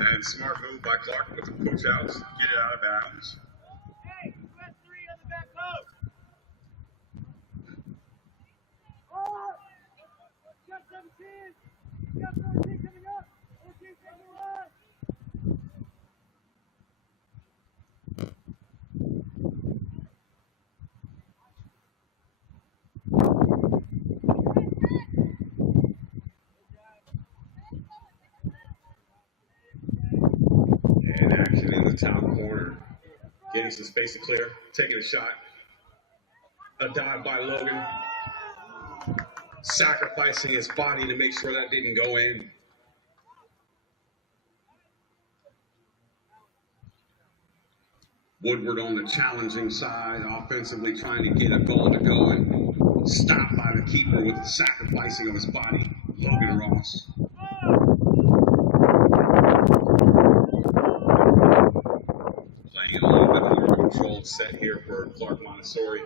And smart move by Clark with the push outs. Get it out of bounds. Hey, you got 3 on the back post. You got 17. You got 14 coming up. 14 taking one. And action in the top corner. Getting some space to clear. Taking a shot. A dive by Logan. Sacrificing his body to make sure that didn't go in. Woodward on the challenging side, offensively trying to get a goal to go and stopped by the keeper with the sacrificing of his body, Logan Ross. Playing a little bit more controlled set here for Clark Montessori,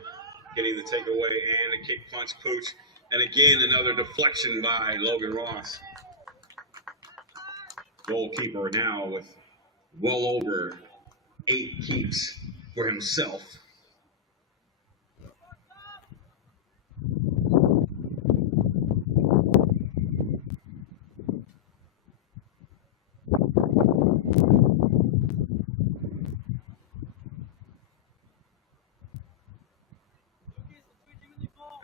getting the takeaway and a kick punch pooch. And again, another deflection by Logan Ross. Goalkeeper now with well over 8 keeps for himself.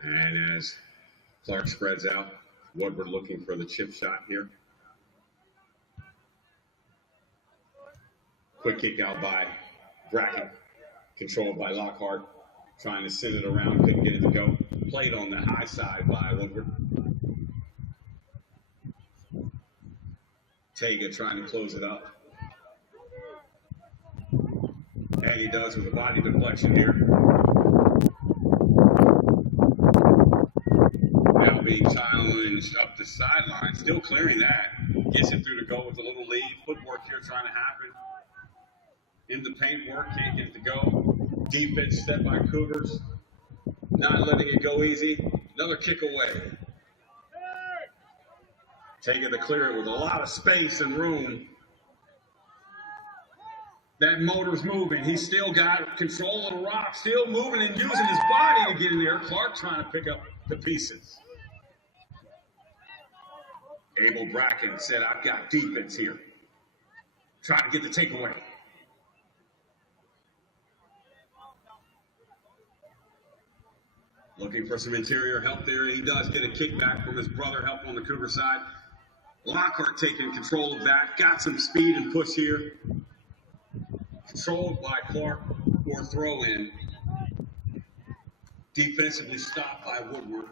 And as Clark spreads out, Woodward looking for the chip shot here. Quick kick out by Bracken, controlled by Lockhart, trying to send it around, couldn't get it to go. Played on the high side by Woodward. Tega trying to close it up. And he does with a body deflection here. Now being challenged up the sideline, still clearing that. Gets it through to go with a little lead. Footwork here trying to happen. In the paint work, can't get it to go. Defense set by Cougars. Not letting it go easy. Another kick away. Taking to clear it with a lot of space and room. That motor's moving. He's still got control of the rock. Still moving and using his body to get in there. Clark trying to pick up the pieces. Abel Bracken said, I've got defense here. Trying to get the takeaway. Looking for some interior help there. He does get a kickback from his brother, help on the Cougar side. Lockhart taking control of that. Got some speed and push here. Controlled by Clark for throw in. Defensively stopped by Woodward.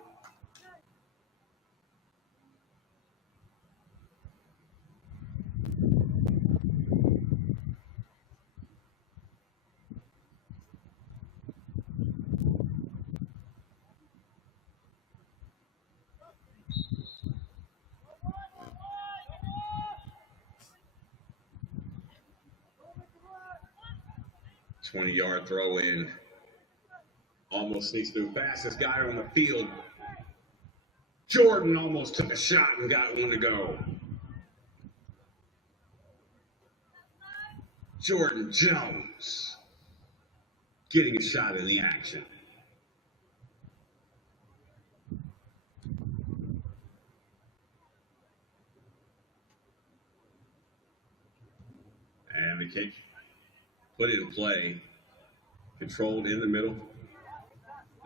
Yard throw in. Almost sneaks through. Fastest guy on the field. Jordan almost took a shot and got one to go. Jordan Jones getting a shot in the action. And the kick put it in play. Controlled in the middle.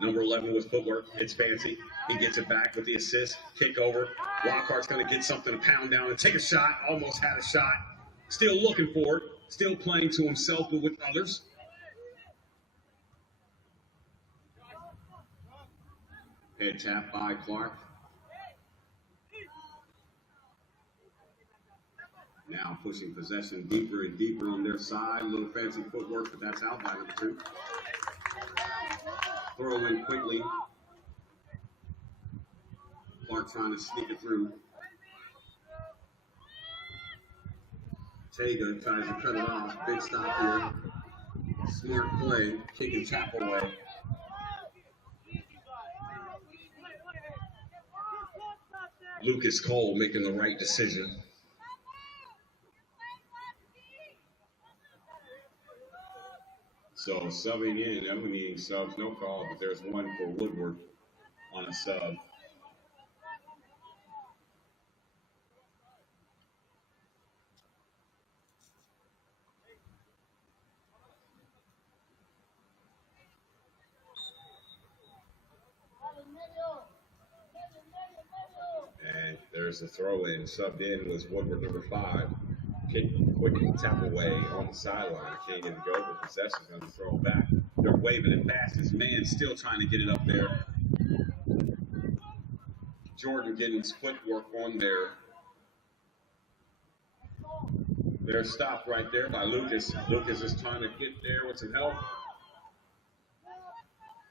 Number 11 with footwork. It's fancy. He gets it back with the assist. Kick over. Lockhart's going to get something to pound down and take a shot. Almost had a shot. Still looking for it. Still playing to himself but with others. Head tap by Clark. Now pushing possession deeper and deeper on their side. A little fancy footwork, but that's out by number 2. Throw in quickly. Clark trying to sneak it through. Tager tries to cut it off. Big stop here. Smart play. Kick and tap away. Lucas Cole making the right decision. So subbing in, I'm needing subs, no call, but there's one for Woodward on a sub. And there's a throw in. Subbed in was Woodward, number 5. Kick, quick tap away on the sideline. Can't get it go, but possession's going to throw it back. They're waving it fast. His man still trying to get it up there. Jordan getting split work on there. They're stopped right there by Lucas. Lucas is trying to get there with some help.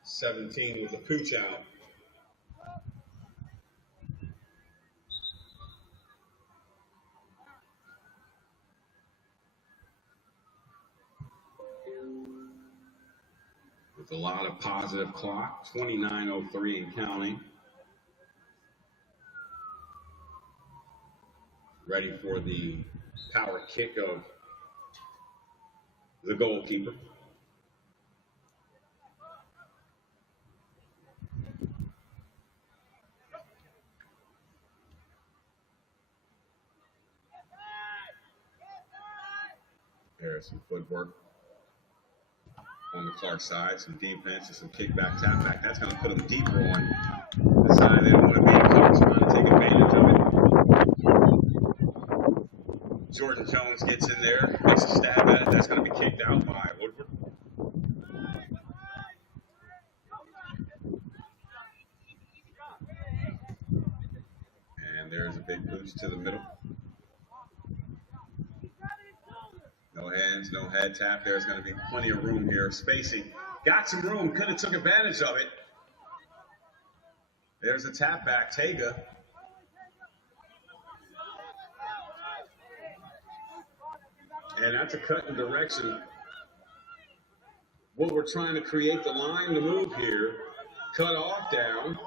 17 with the pooch out. With a lot of positive clock, 29:03 and counting. Ready for the power kick of the goalkeeper. There's some footwork on the Clark side, some defense and some kickback, tap back. That's going to put them deeper on the side. They don't want to be Clark's trying to take advantage of it. Jordan Jones gets in there, makes a stab at it. That's going to be kicked out by Woodward. And there's a big boost to the middle. No hands, no head tap. There's going to be plenty of room here. Spacey got some room, could have took advantage of it. There's a tap back, Tega. And that's a cut in direction. What we're trying to create the line to move here. Cut off down.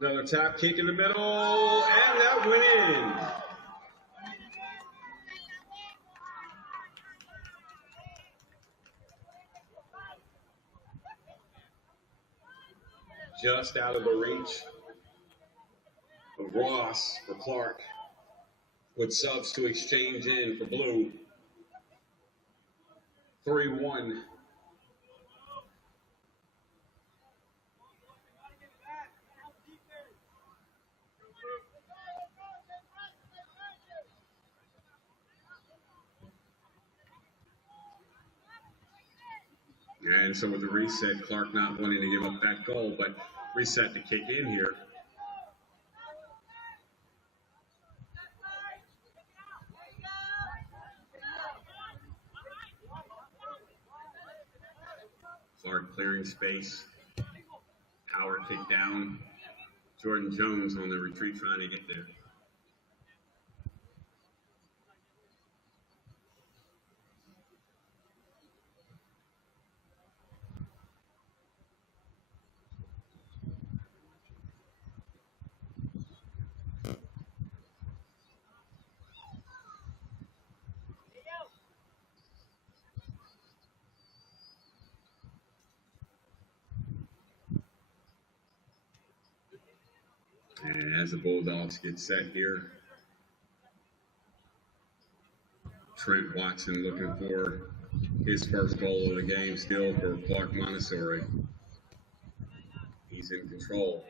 Another tap kick in the middle, and that went in. Just out of the reach of Ross for Clark, with subs to exchange in for Blue. 3-1. And so with the reset, Clark not wanting to give up that goal, but reset to kick in here. Clark clearing space. Power kick down. Jordan Jones on the retreat trying to get there. And as the Bulldogs get set here, Trent Watson looking for his first goal of the game still for Clark Montessori. He's in control.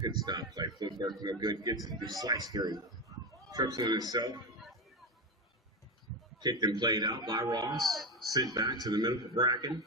Good stop play. Footwork real good. Gets the slice through. Trips on himself. Kicked and played out by Ross. Sent back to the middle for Bracken.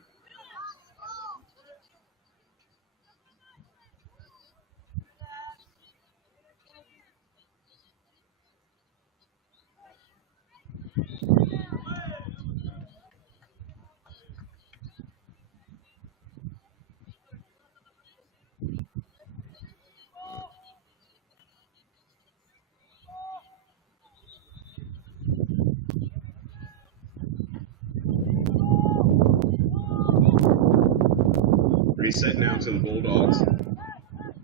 Reset now to the Bulldogs.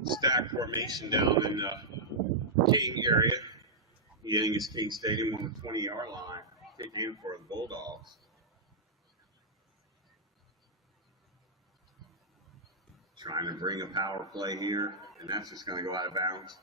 Stack formation down in the King area. Getting his King Stadium on the 20-yard line. Kick in for the Bulldogs. Trying to bring a power play here, and that's just going to go out of bounds.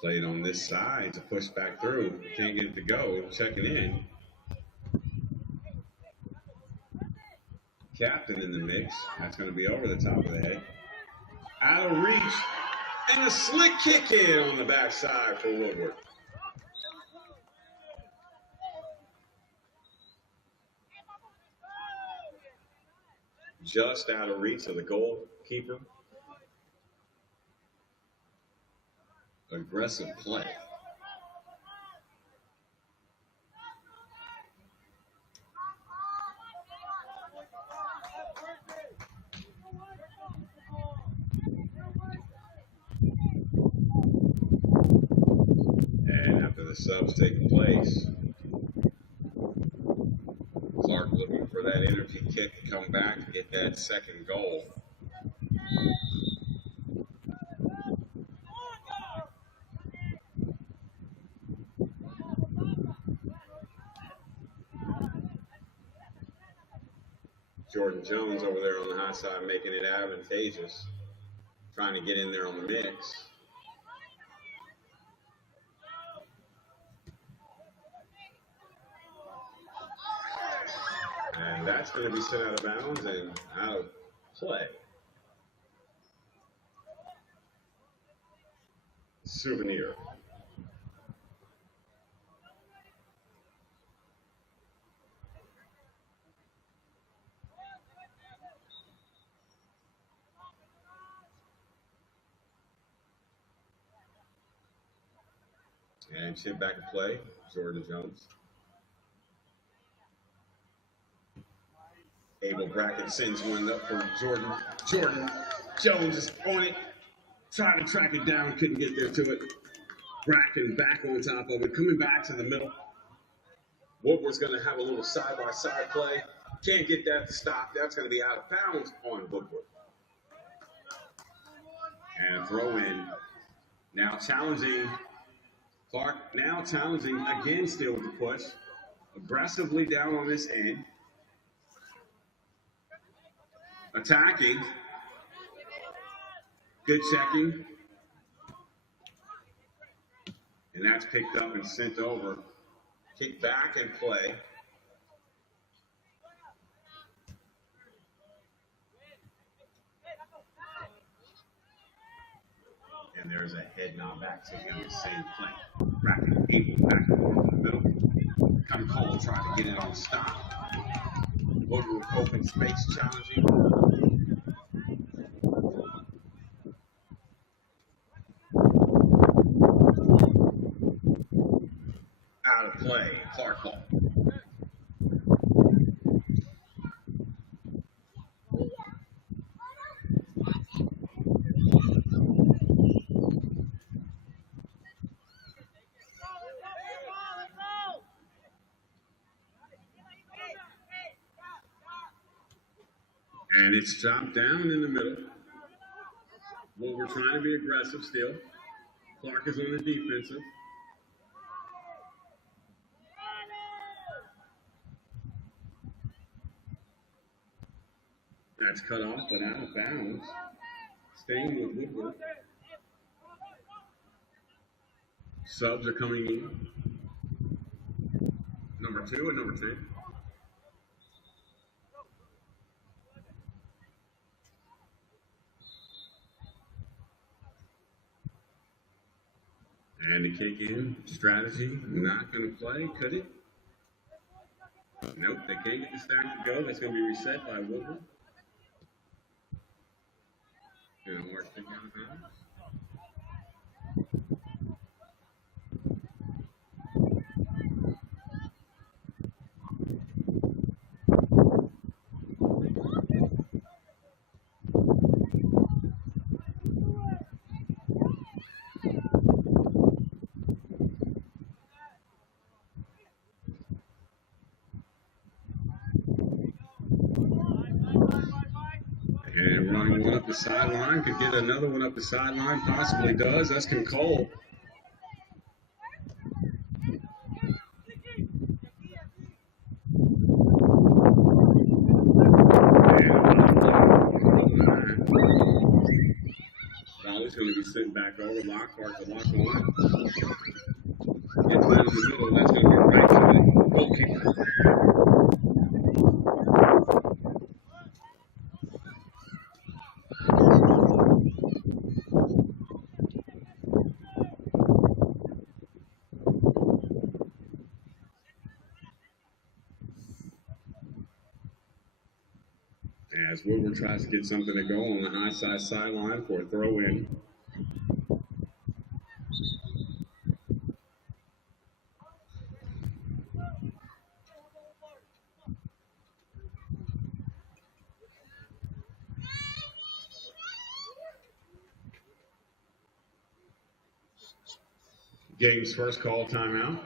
Played on this side to push back through. Can't get it to go. Checking in. Captain in the mix. That's going to be over the top of the head. Out of reach. And a slick kick in on the backside for Woodward. Just out of reach of the goalkeeper. Aggressive play. And after the subs taking place, Clark looking for that energy kick to come back and get that second goal. Jordan Jones over there on the high side making it advantageous, trying to get in there on the mix. And that's going to be sent out of bounds and out of play. Souvenir. And chip back to play, Jordan Jones. Abel Brackett sends one up for Jordan. Jordan Jones is on it, trying to track it down, couldn't get there to it. Bracken back on top of it, coming back to the middle. Woodward's going to have a little side-by-side play. Can't get that to stop. That's going to be out of bounds on Woodward. And a throw in. Now challenging. Clark now challenging again, still with the push. Aggressively down on this end. Attacking. Good checking. And that's picked up and sent over. Kick back and play. And there's a head nod back, taking on the same play. Rapid able back and forth in the middle. Come Cole trying to get it on stop. Woodward open space challenging. Out of play, Clark ball. And it's chopped down in the middle. Well, we're trying to be aggressive still. Clark is on the defensive. That's cut off, but out of bounds. Staying with Woodward. Subs are coming in. Number 2 and number 10. And the kick in strategy, not going to play, could it? Nope, they can't get the stack to go. That's going to be reset by Woodward. Going to march kick out of bounds. And running one up the sideline, could get another one up the sideline, possibly does. That's Cole. Ball is going to be sent back over. Lockhart to lock on. Gets down to the middle. That's going to be right to the goalkeeper. As Woodward tries to get something to go on the high side sideline for a throw in. Game's first call timeout.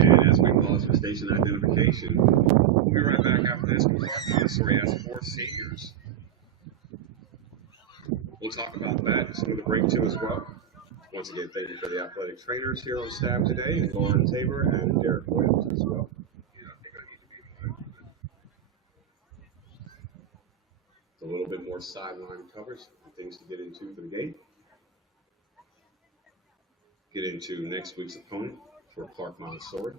And as we pause for station identification, we'll be right back after this. Montessori has 4 seniors. We'll talk about that and some of the break too as well. Once again, thank you for the athletic trainers here on staff today, and Lauren Tabor and Derek Williams as well. It's a little bit more sideline coverage and things to get into for the game. Get into next week's opponent for Clark Montessori.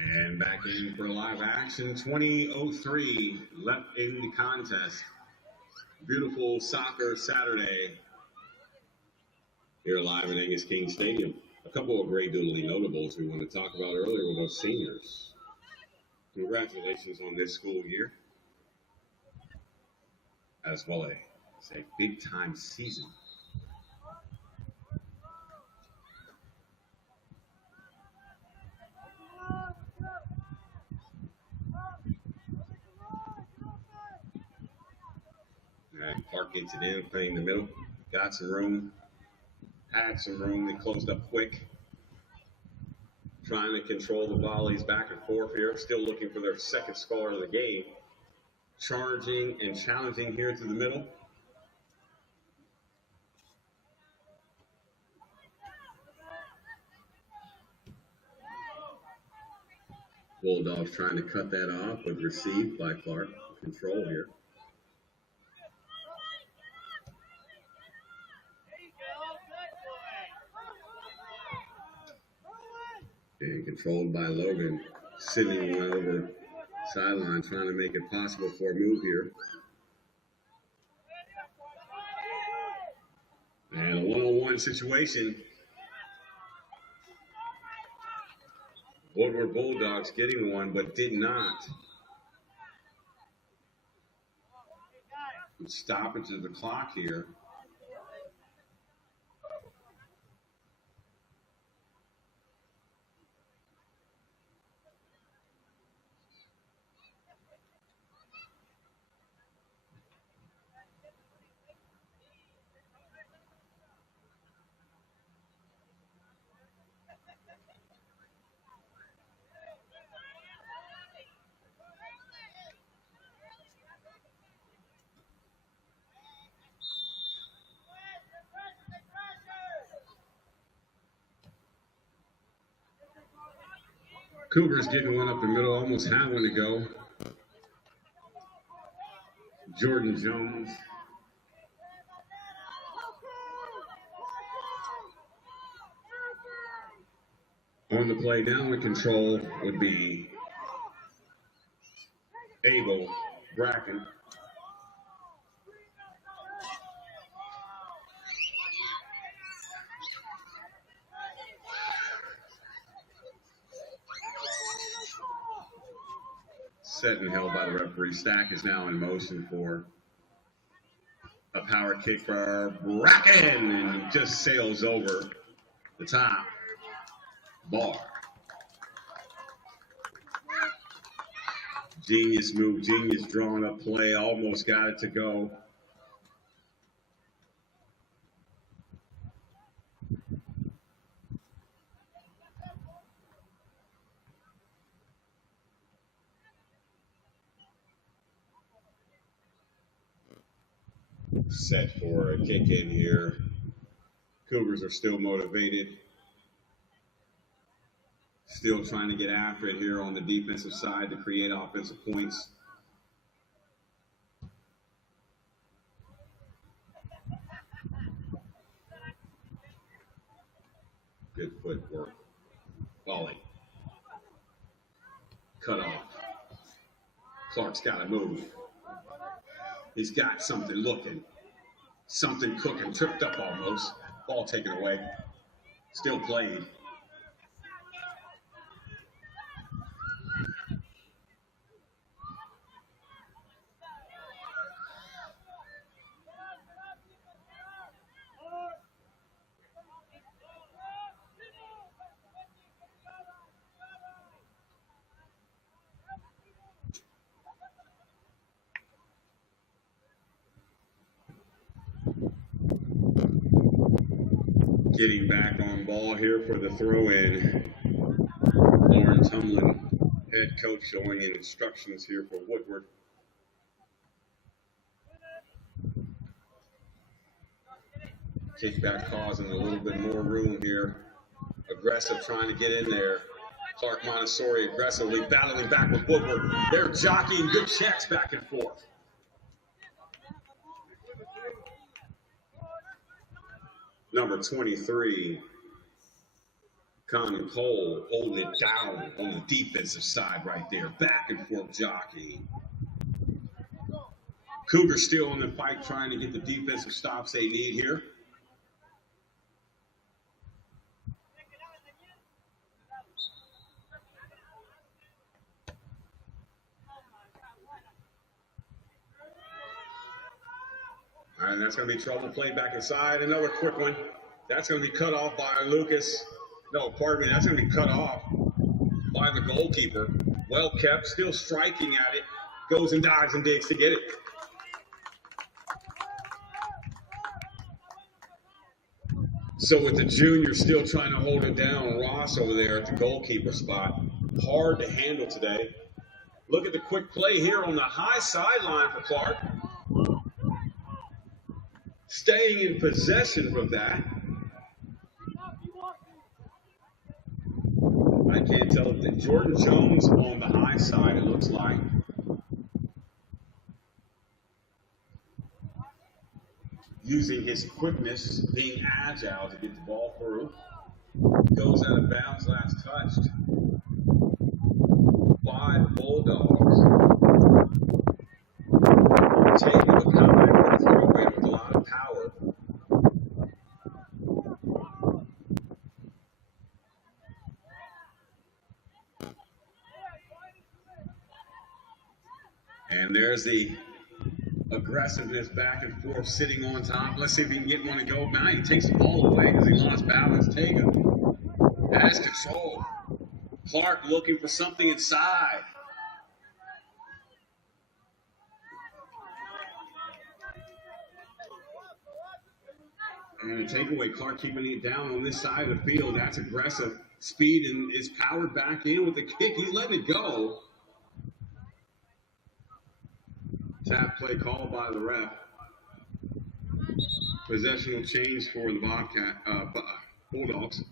And back in for live action, 20:03 left in the contest. Beautiful soccer Saturday here live at Angus King Stadium. A couple of great doodly notables we want to talk about earlier with those seniors. Congratulations on this school year, as well as a big-time season. And Clark gets it in, playing the middle. Got some room, had some room. They closed up quick. Trying to control the volleys back and forth here. Still looking for their second score of the game. Charging and challenging here through the middle. Bulldogs trying to cut that off, but received by Clark. Control here. And controlled by Logan. Sitting one over sideline, trying to make it possible for a move here. And a one-on-one situation. Woodward Bulldogs getting one, but did not. Stoppage of the clock here. Cougars getting one up the middle, almost had one to go. Jordan Jones. On the play down with control would be Abel Bracken. Set and held by the referee. Stack is now in motion for a power kick for Bracken, and just sails over the top bar. Genius move, genius drawing up play, almost got it to go. Set for a kick in here. Cougars are still motivated. Still trying to get after it here on the defensive side to create offensive points. Good footwork. Volley. Cut off. Clark's got to move. He's got something looking. Something cooking. Tripped up almost. Ball taken away. Still played. Getting back on ball here for the throw-in. Lawrence Humlin, head coach, showing in instructions here for Woodward. Kickback causing a little bit more room here. Aggressive, trying to get in there. Clark Montessori aggressively battling back with Woodward. They're jockeying, good checks back and forth. Number 23, Con Cole holding it down on the defensive side right there. Back and forth jockeying. Cougars still in the fight, trying to get the defensive stops they need here. All right, that's going to be trouble. Play back inside. Another quick one. That's going to be cut off by Lucas. No, pardon me. That's going to be cut off by the goalkeeper. Well kept, still striking at it. Goes and dives and digs to get it. So with the junior still trying to hold it down, Ross over there at the goalkeeper spot. Hard to handle today. Look at the quick play here on the high sideline for Clark. Staying in possession from that. I can't tell if Jordan Jones on the high side, it looks like. Using his quickness, being agile to get the ball through. Goes out of bounds, last touched by the Bulldogs. Taking the power and throwing with a lot of power. And there's the aggressiveness back and forth, sitting on top. Let's see if he can get one to go. Now he takes the ball away because he lost balance. Tega has control. Clark looking for something inside. And a takeaway. Clark keeping it down on this side of the field. That's aggressive. Speed and is powered back in with the kick. He's letting it go. Tap play called by the ref. Possession will change for the Bulldogs.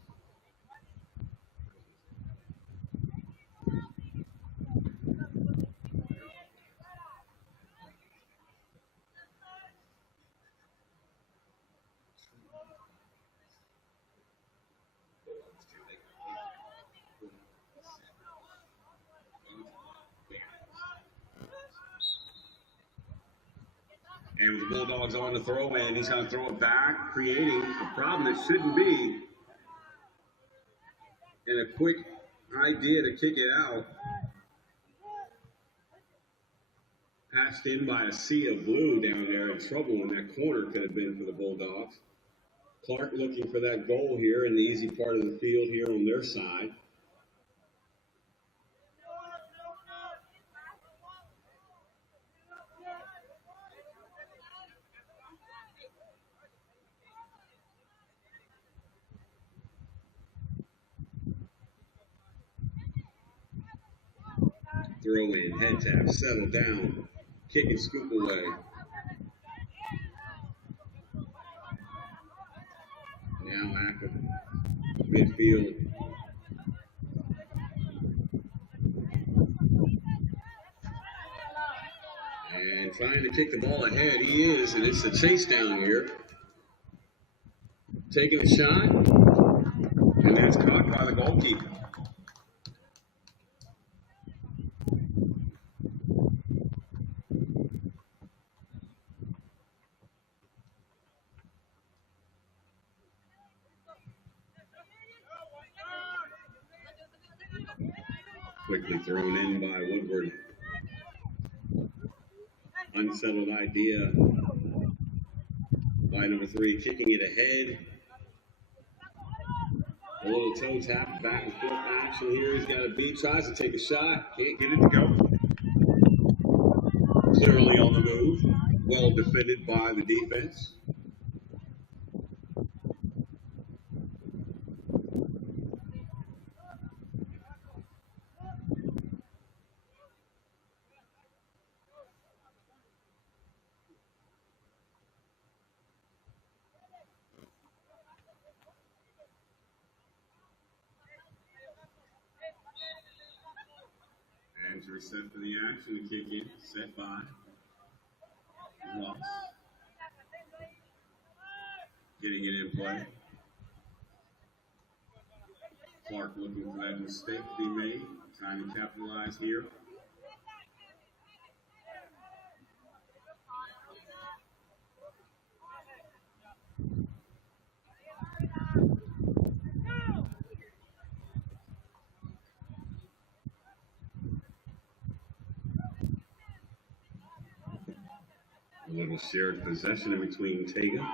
And with the Bulldogs on the throw in, he's going to throw it back, creating a problem that shouldn't be. And a quick idea to kick it out. Patched in by a sea of blue down there in trouble, and that corner could have been for the Bulldogs. Clark looking for that goal here in the easy part of the field here on their side. Throw in, head tap, settle down, kick and scoop away. Now active midfield. And trying to kick the ball ahead, he is, and it's a chase down here. Taking a shot, and that's caught by the goalkeeper. Quickly thrown in by Woodward. Unsettled idea by number 3, kicking it ahead. A little toe tap, back and forth action here. He's got a beat, tries to take a shot, can't get it to go. Clearly on the move, well defended by the defense. Andrew set for the action to kick in, set by Ross. Getting it in play. Clark looking for that mistake to be made, trying to capitalize here. A little shared possession in between Tega.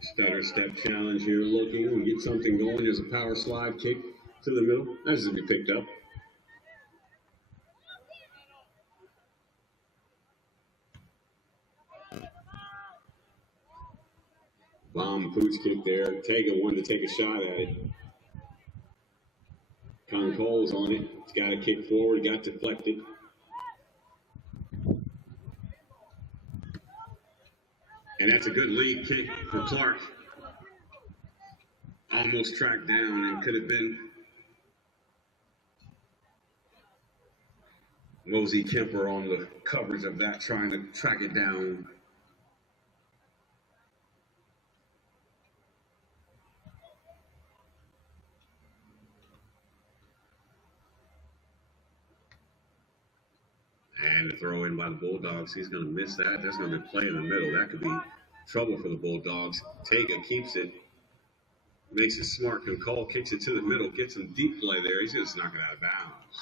Stutter step challenge here looking. We get something going. There's a power slide kick to the middle. That doesn't be picked up. Bomb pooch kick there. Tega wanted to take a shot at it. Cole's on it. He's got to kick forward. Got deflected. And that's a good lead kick for Clark. Almost tracked down and could have been Mosey Kemper on the coverage of that, trying to track it down. And the throw in by the Bulldogs. He's going to miss that. There's going to be play in the middle. That could be trouble for the Bulldogs. Tega keeps it. Makes it smart. Cole kicks it to the middle. Gets some deep play there. He's going to knock it out of bounds.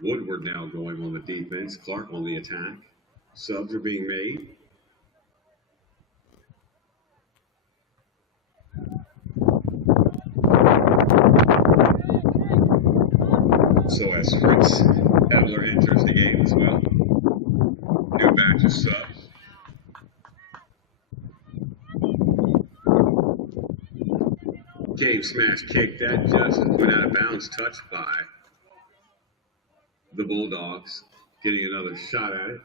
Woodward now going on the defense. Clark on the attack. Subs are being made. So as Fritz Hudl enters the game as well. New batch of subs. Game smash kick that just went out of bounds, touched by the Bulldogs. Getting another shot at it.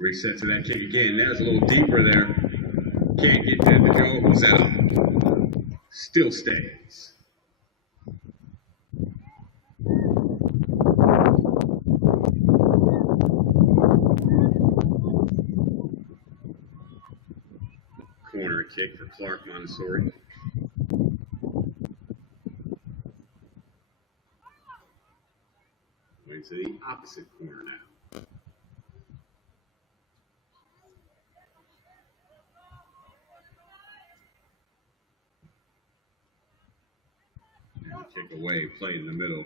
Reset to that kick again. There's a little deeper there. Can't get that to go. Was that up? Still stays. Corner kick for Clark Montessori. Going to the opposite corner now. Kick away, played in the middle.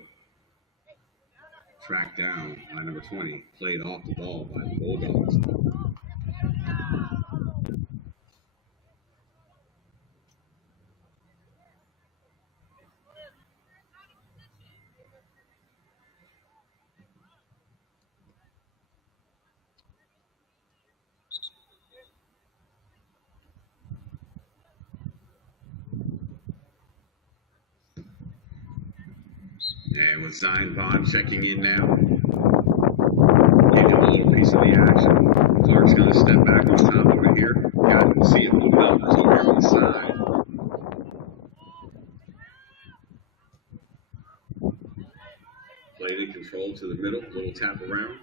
Tracked down by number 20. Played off the ball by the Bulldogs. And with Zinebaum checking in now, getting a little piece of the action. Clark's going to step back on top over here. Got to see a little numbers over on the side. Played in control to the middle, little tap around.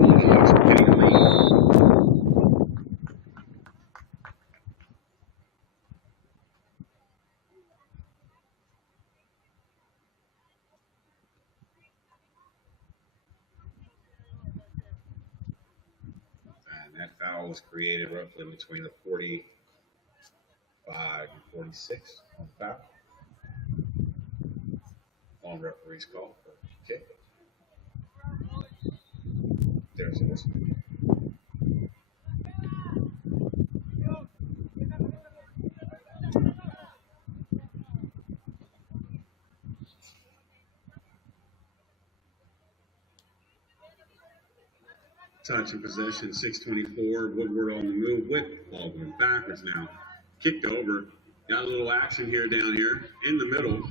Bulldogs are getting a lead. That foul was created roughly between the 45 and 46 on the foul. On referee's call for kick. There's a whistle. Touch and possession, 6:24. Woodward on the move with ball going backwards now. Kicked over. Got a little action here down here in the middle.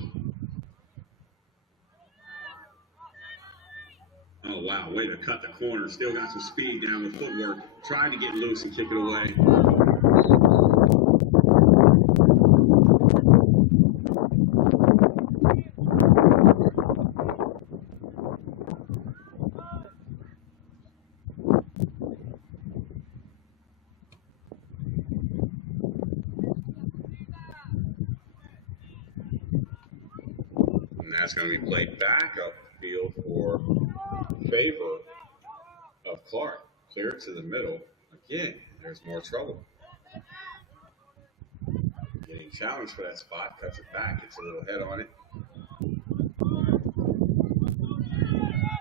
Oh, wow. Way to cut the corner. Still got some speed down with footwork. Tried to get loose and kick it away. And that's going to be played back up the field for favor of Clark. Clear to the middle. Again, there's more trouble. Getting challenged for that spot, cuts it back, gets a little head on it.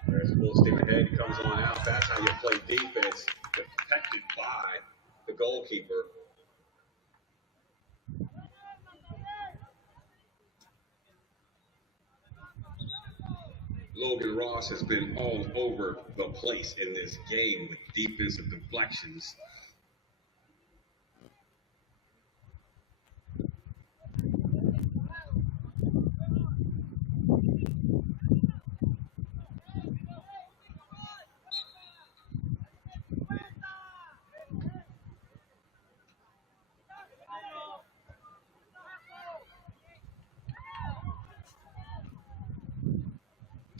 There's full steam ahead, comes on out. That's how you play defense, protected by the goalkeeper. Logan Ross has been all over the place in this game with defensive deflections.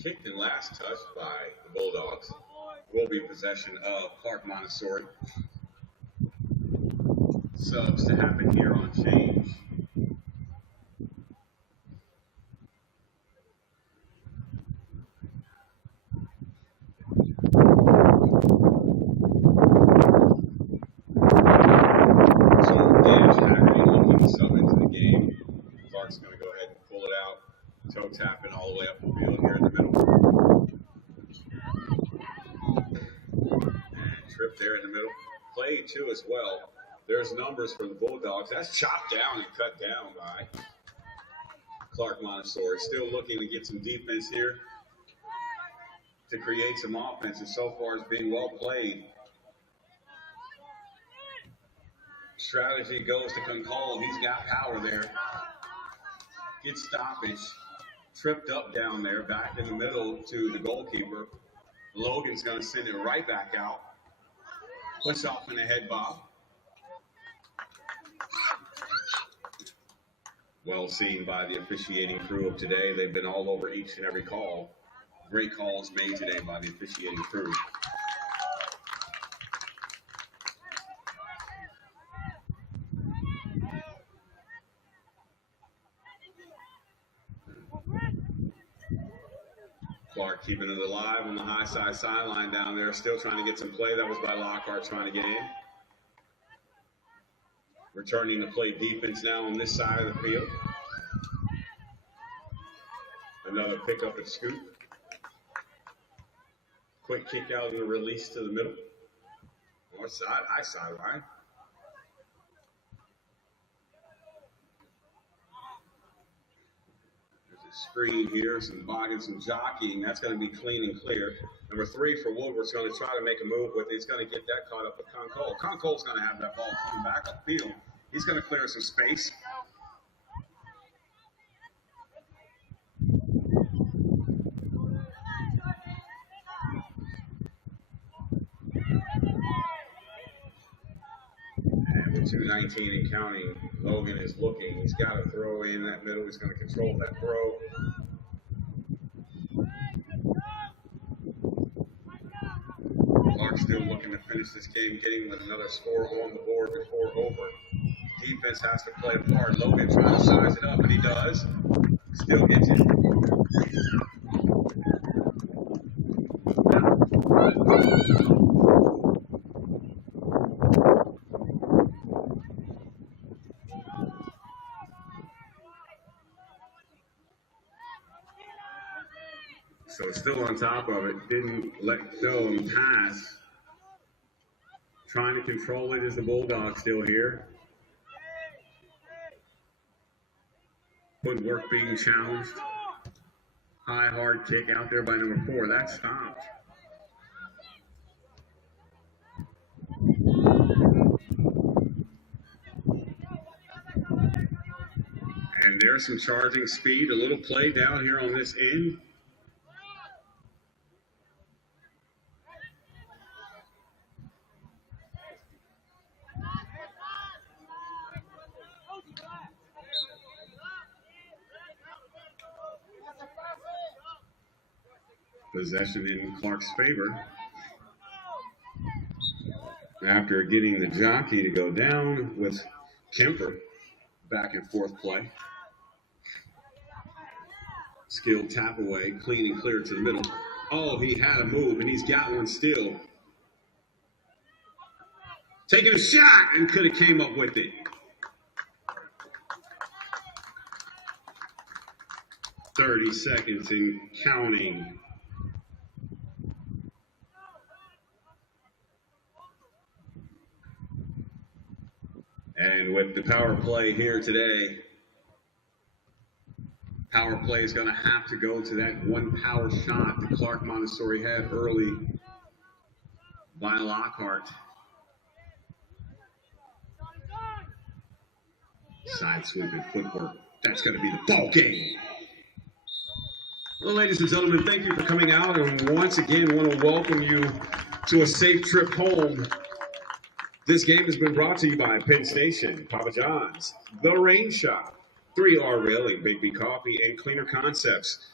Kicked and last touched by the Bulldogs. Will be possession of Clark Montessori. Subs to happen here on change. So Gage Haggerty looking to sub into the game. Clark's going to go ahead and pull it out. Toe tapping all the way up the field here in the middle. And trip there in the middle. Play too as well. There's numbers for the Bulldogs. That's chopped down and cut down by Clark Montessori. Still looking to get some defense here to create some offense. And so far it's being well played. Strategy goes to Kunkal. He's got power there. Gets stoppage. Tripped up down there, back in the middle to the goalkeeper. Logan's going to send it right back out. Push off in the head bob. Well seen by the officiating crew of today. They've been all over each and every call. Great calls made today by the officiating crew. Clark keeping it alive on the high side sideline down there. Still trying to get some play. That was by Lockhart trying to get in. Returning to play defense now on this side of the field. Another pickup and scoop. Quick kick out and a release to the middle. North side, high sideline. Screen here, some bogging, some jockeying. That's going to be clean and clear. Number 3 for Woodward's going to try to make a move with it. He's going to get that caught up with Kunkal. Kunkal's going to have that ball coming back upfield. He's going to clear some space. And with 2:19 and counting, Logan is looking. He's got to throw in that middle. He's going to control that throw. Clark still looking to finish this game, getting with another score on the board before over. Defense has to play a part. Logan trying to size it up, and he does. Still gets it. So still on top of it, didn't let go and pass. Trying to control it is the Bulldogs still here. Woodward being challenged. High, hard kick out there by number 4. That stopped. And there's some charging speed. A little play down here on this end. Possession in Clark's favor. After getting the jockey to go down with Kemper, back and forth play. Skilled tap away, clean and clear to the middle. Oh, he had a move, and he's got one still. Taking a shot, and could have came up with it. 30 seconds and counting. And with the power play here today, power play is going to have to go to that one power shot that Clark Montessori had early by Lockhart. Side sweeping footwork. That's going to be the ball game. Well, ladies and gentlemen, thank you for coming out, and once again want to welcome you to a safe trip home. This game has been brought to you by Penn Station, Papa John's, The Rain Shop, 3R Railing, Big B Coffee, and Cleaner Concepts.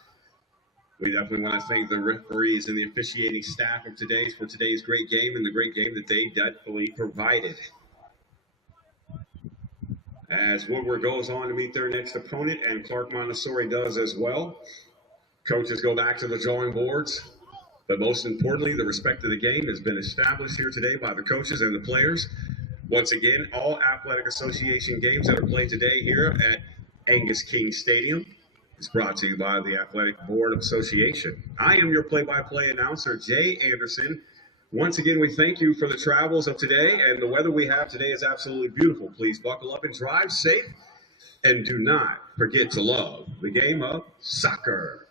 We definitely want to thank the referees and the officiating staff of today's great game and the great game that they definitely provided. As Woodward goes on to meet their next opponent, and Clark Montessori does as well. Coaches go back to the drawing boards, but most importantly, the respect of the game has been established here today by the coaches and the players. Once again, all athletic association games that are played today here at Angus King Stadium is brought to you by the Athletic Board Association. I am your play-by-play announcer, Jay Anderson. Once again, we thank you for the travels of today, and the weather we have today is absolutely beautiful. Please buckle up and drive safe, and do not forget to love the game of soccer.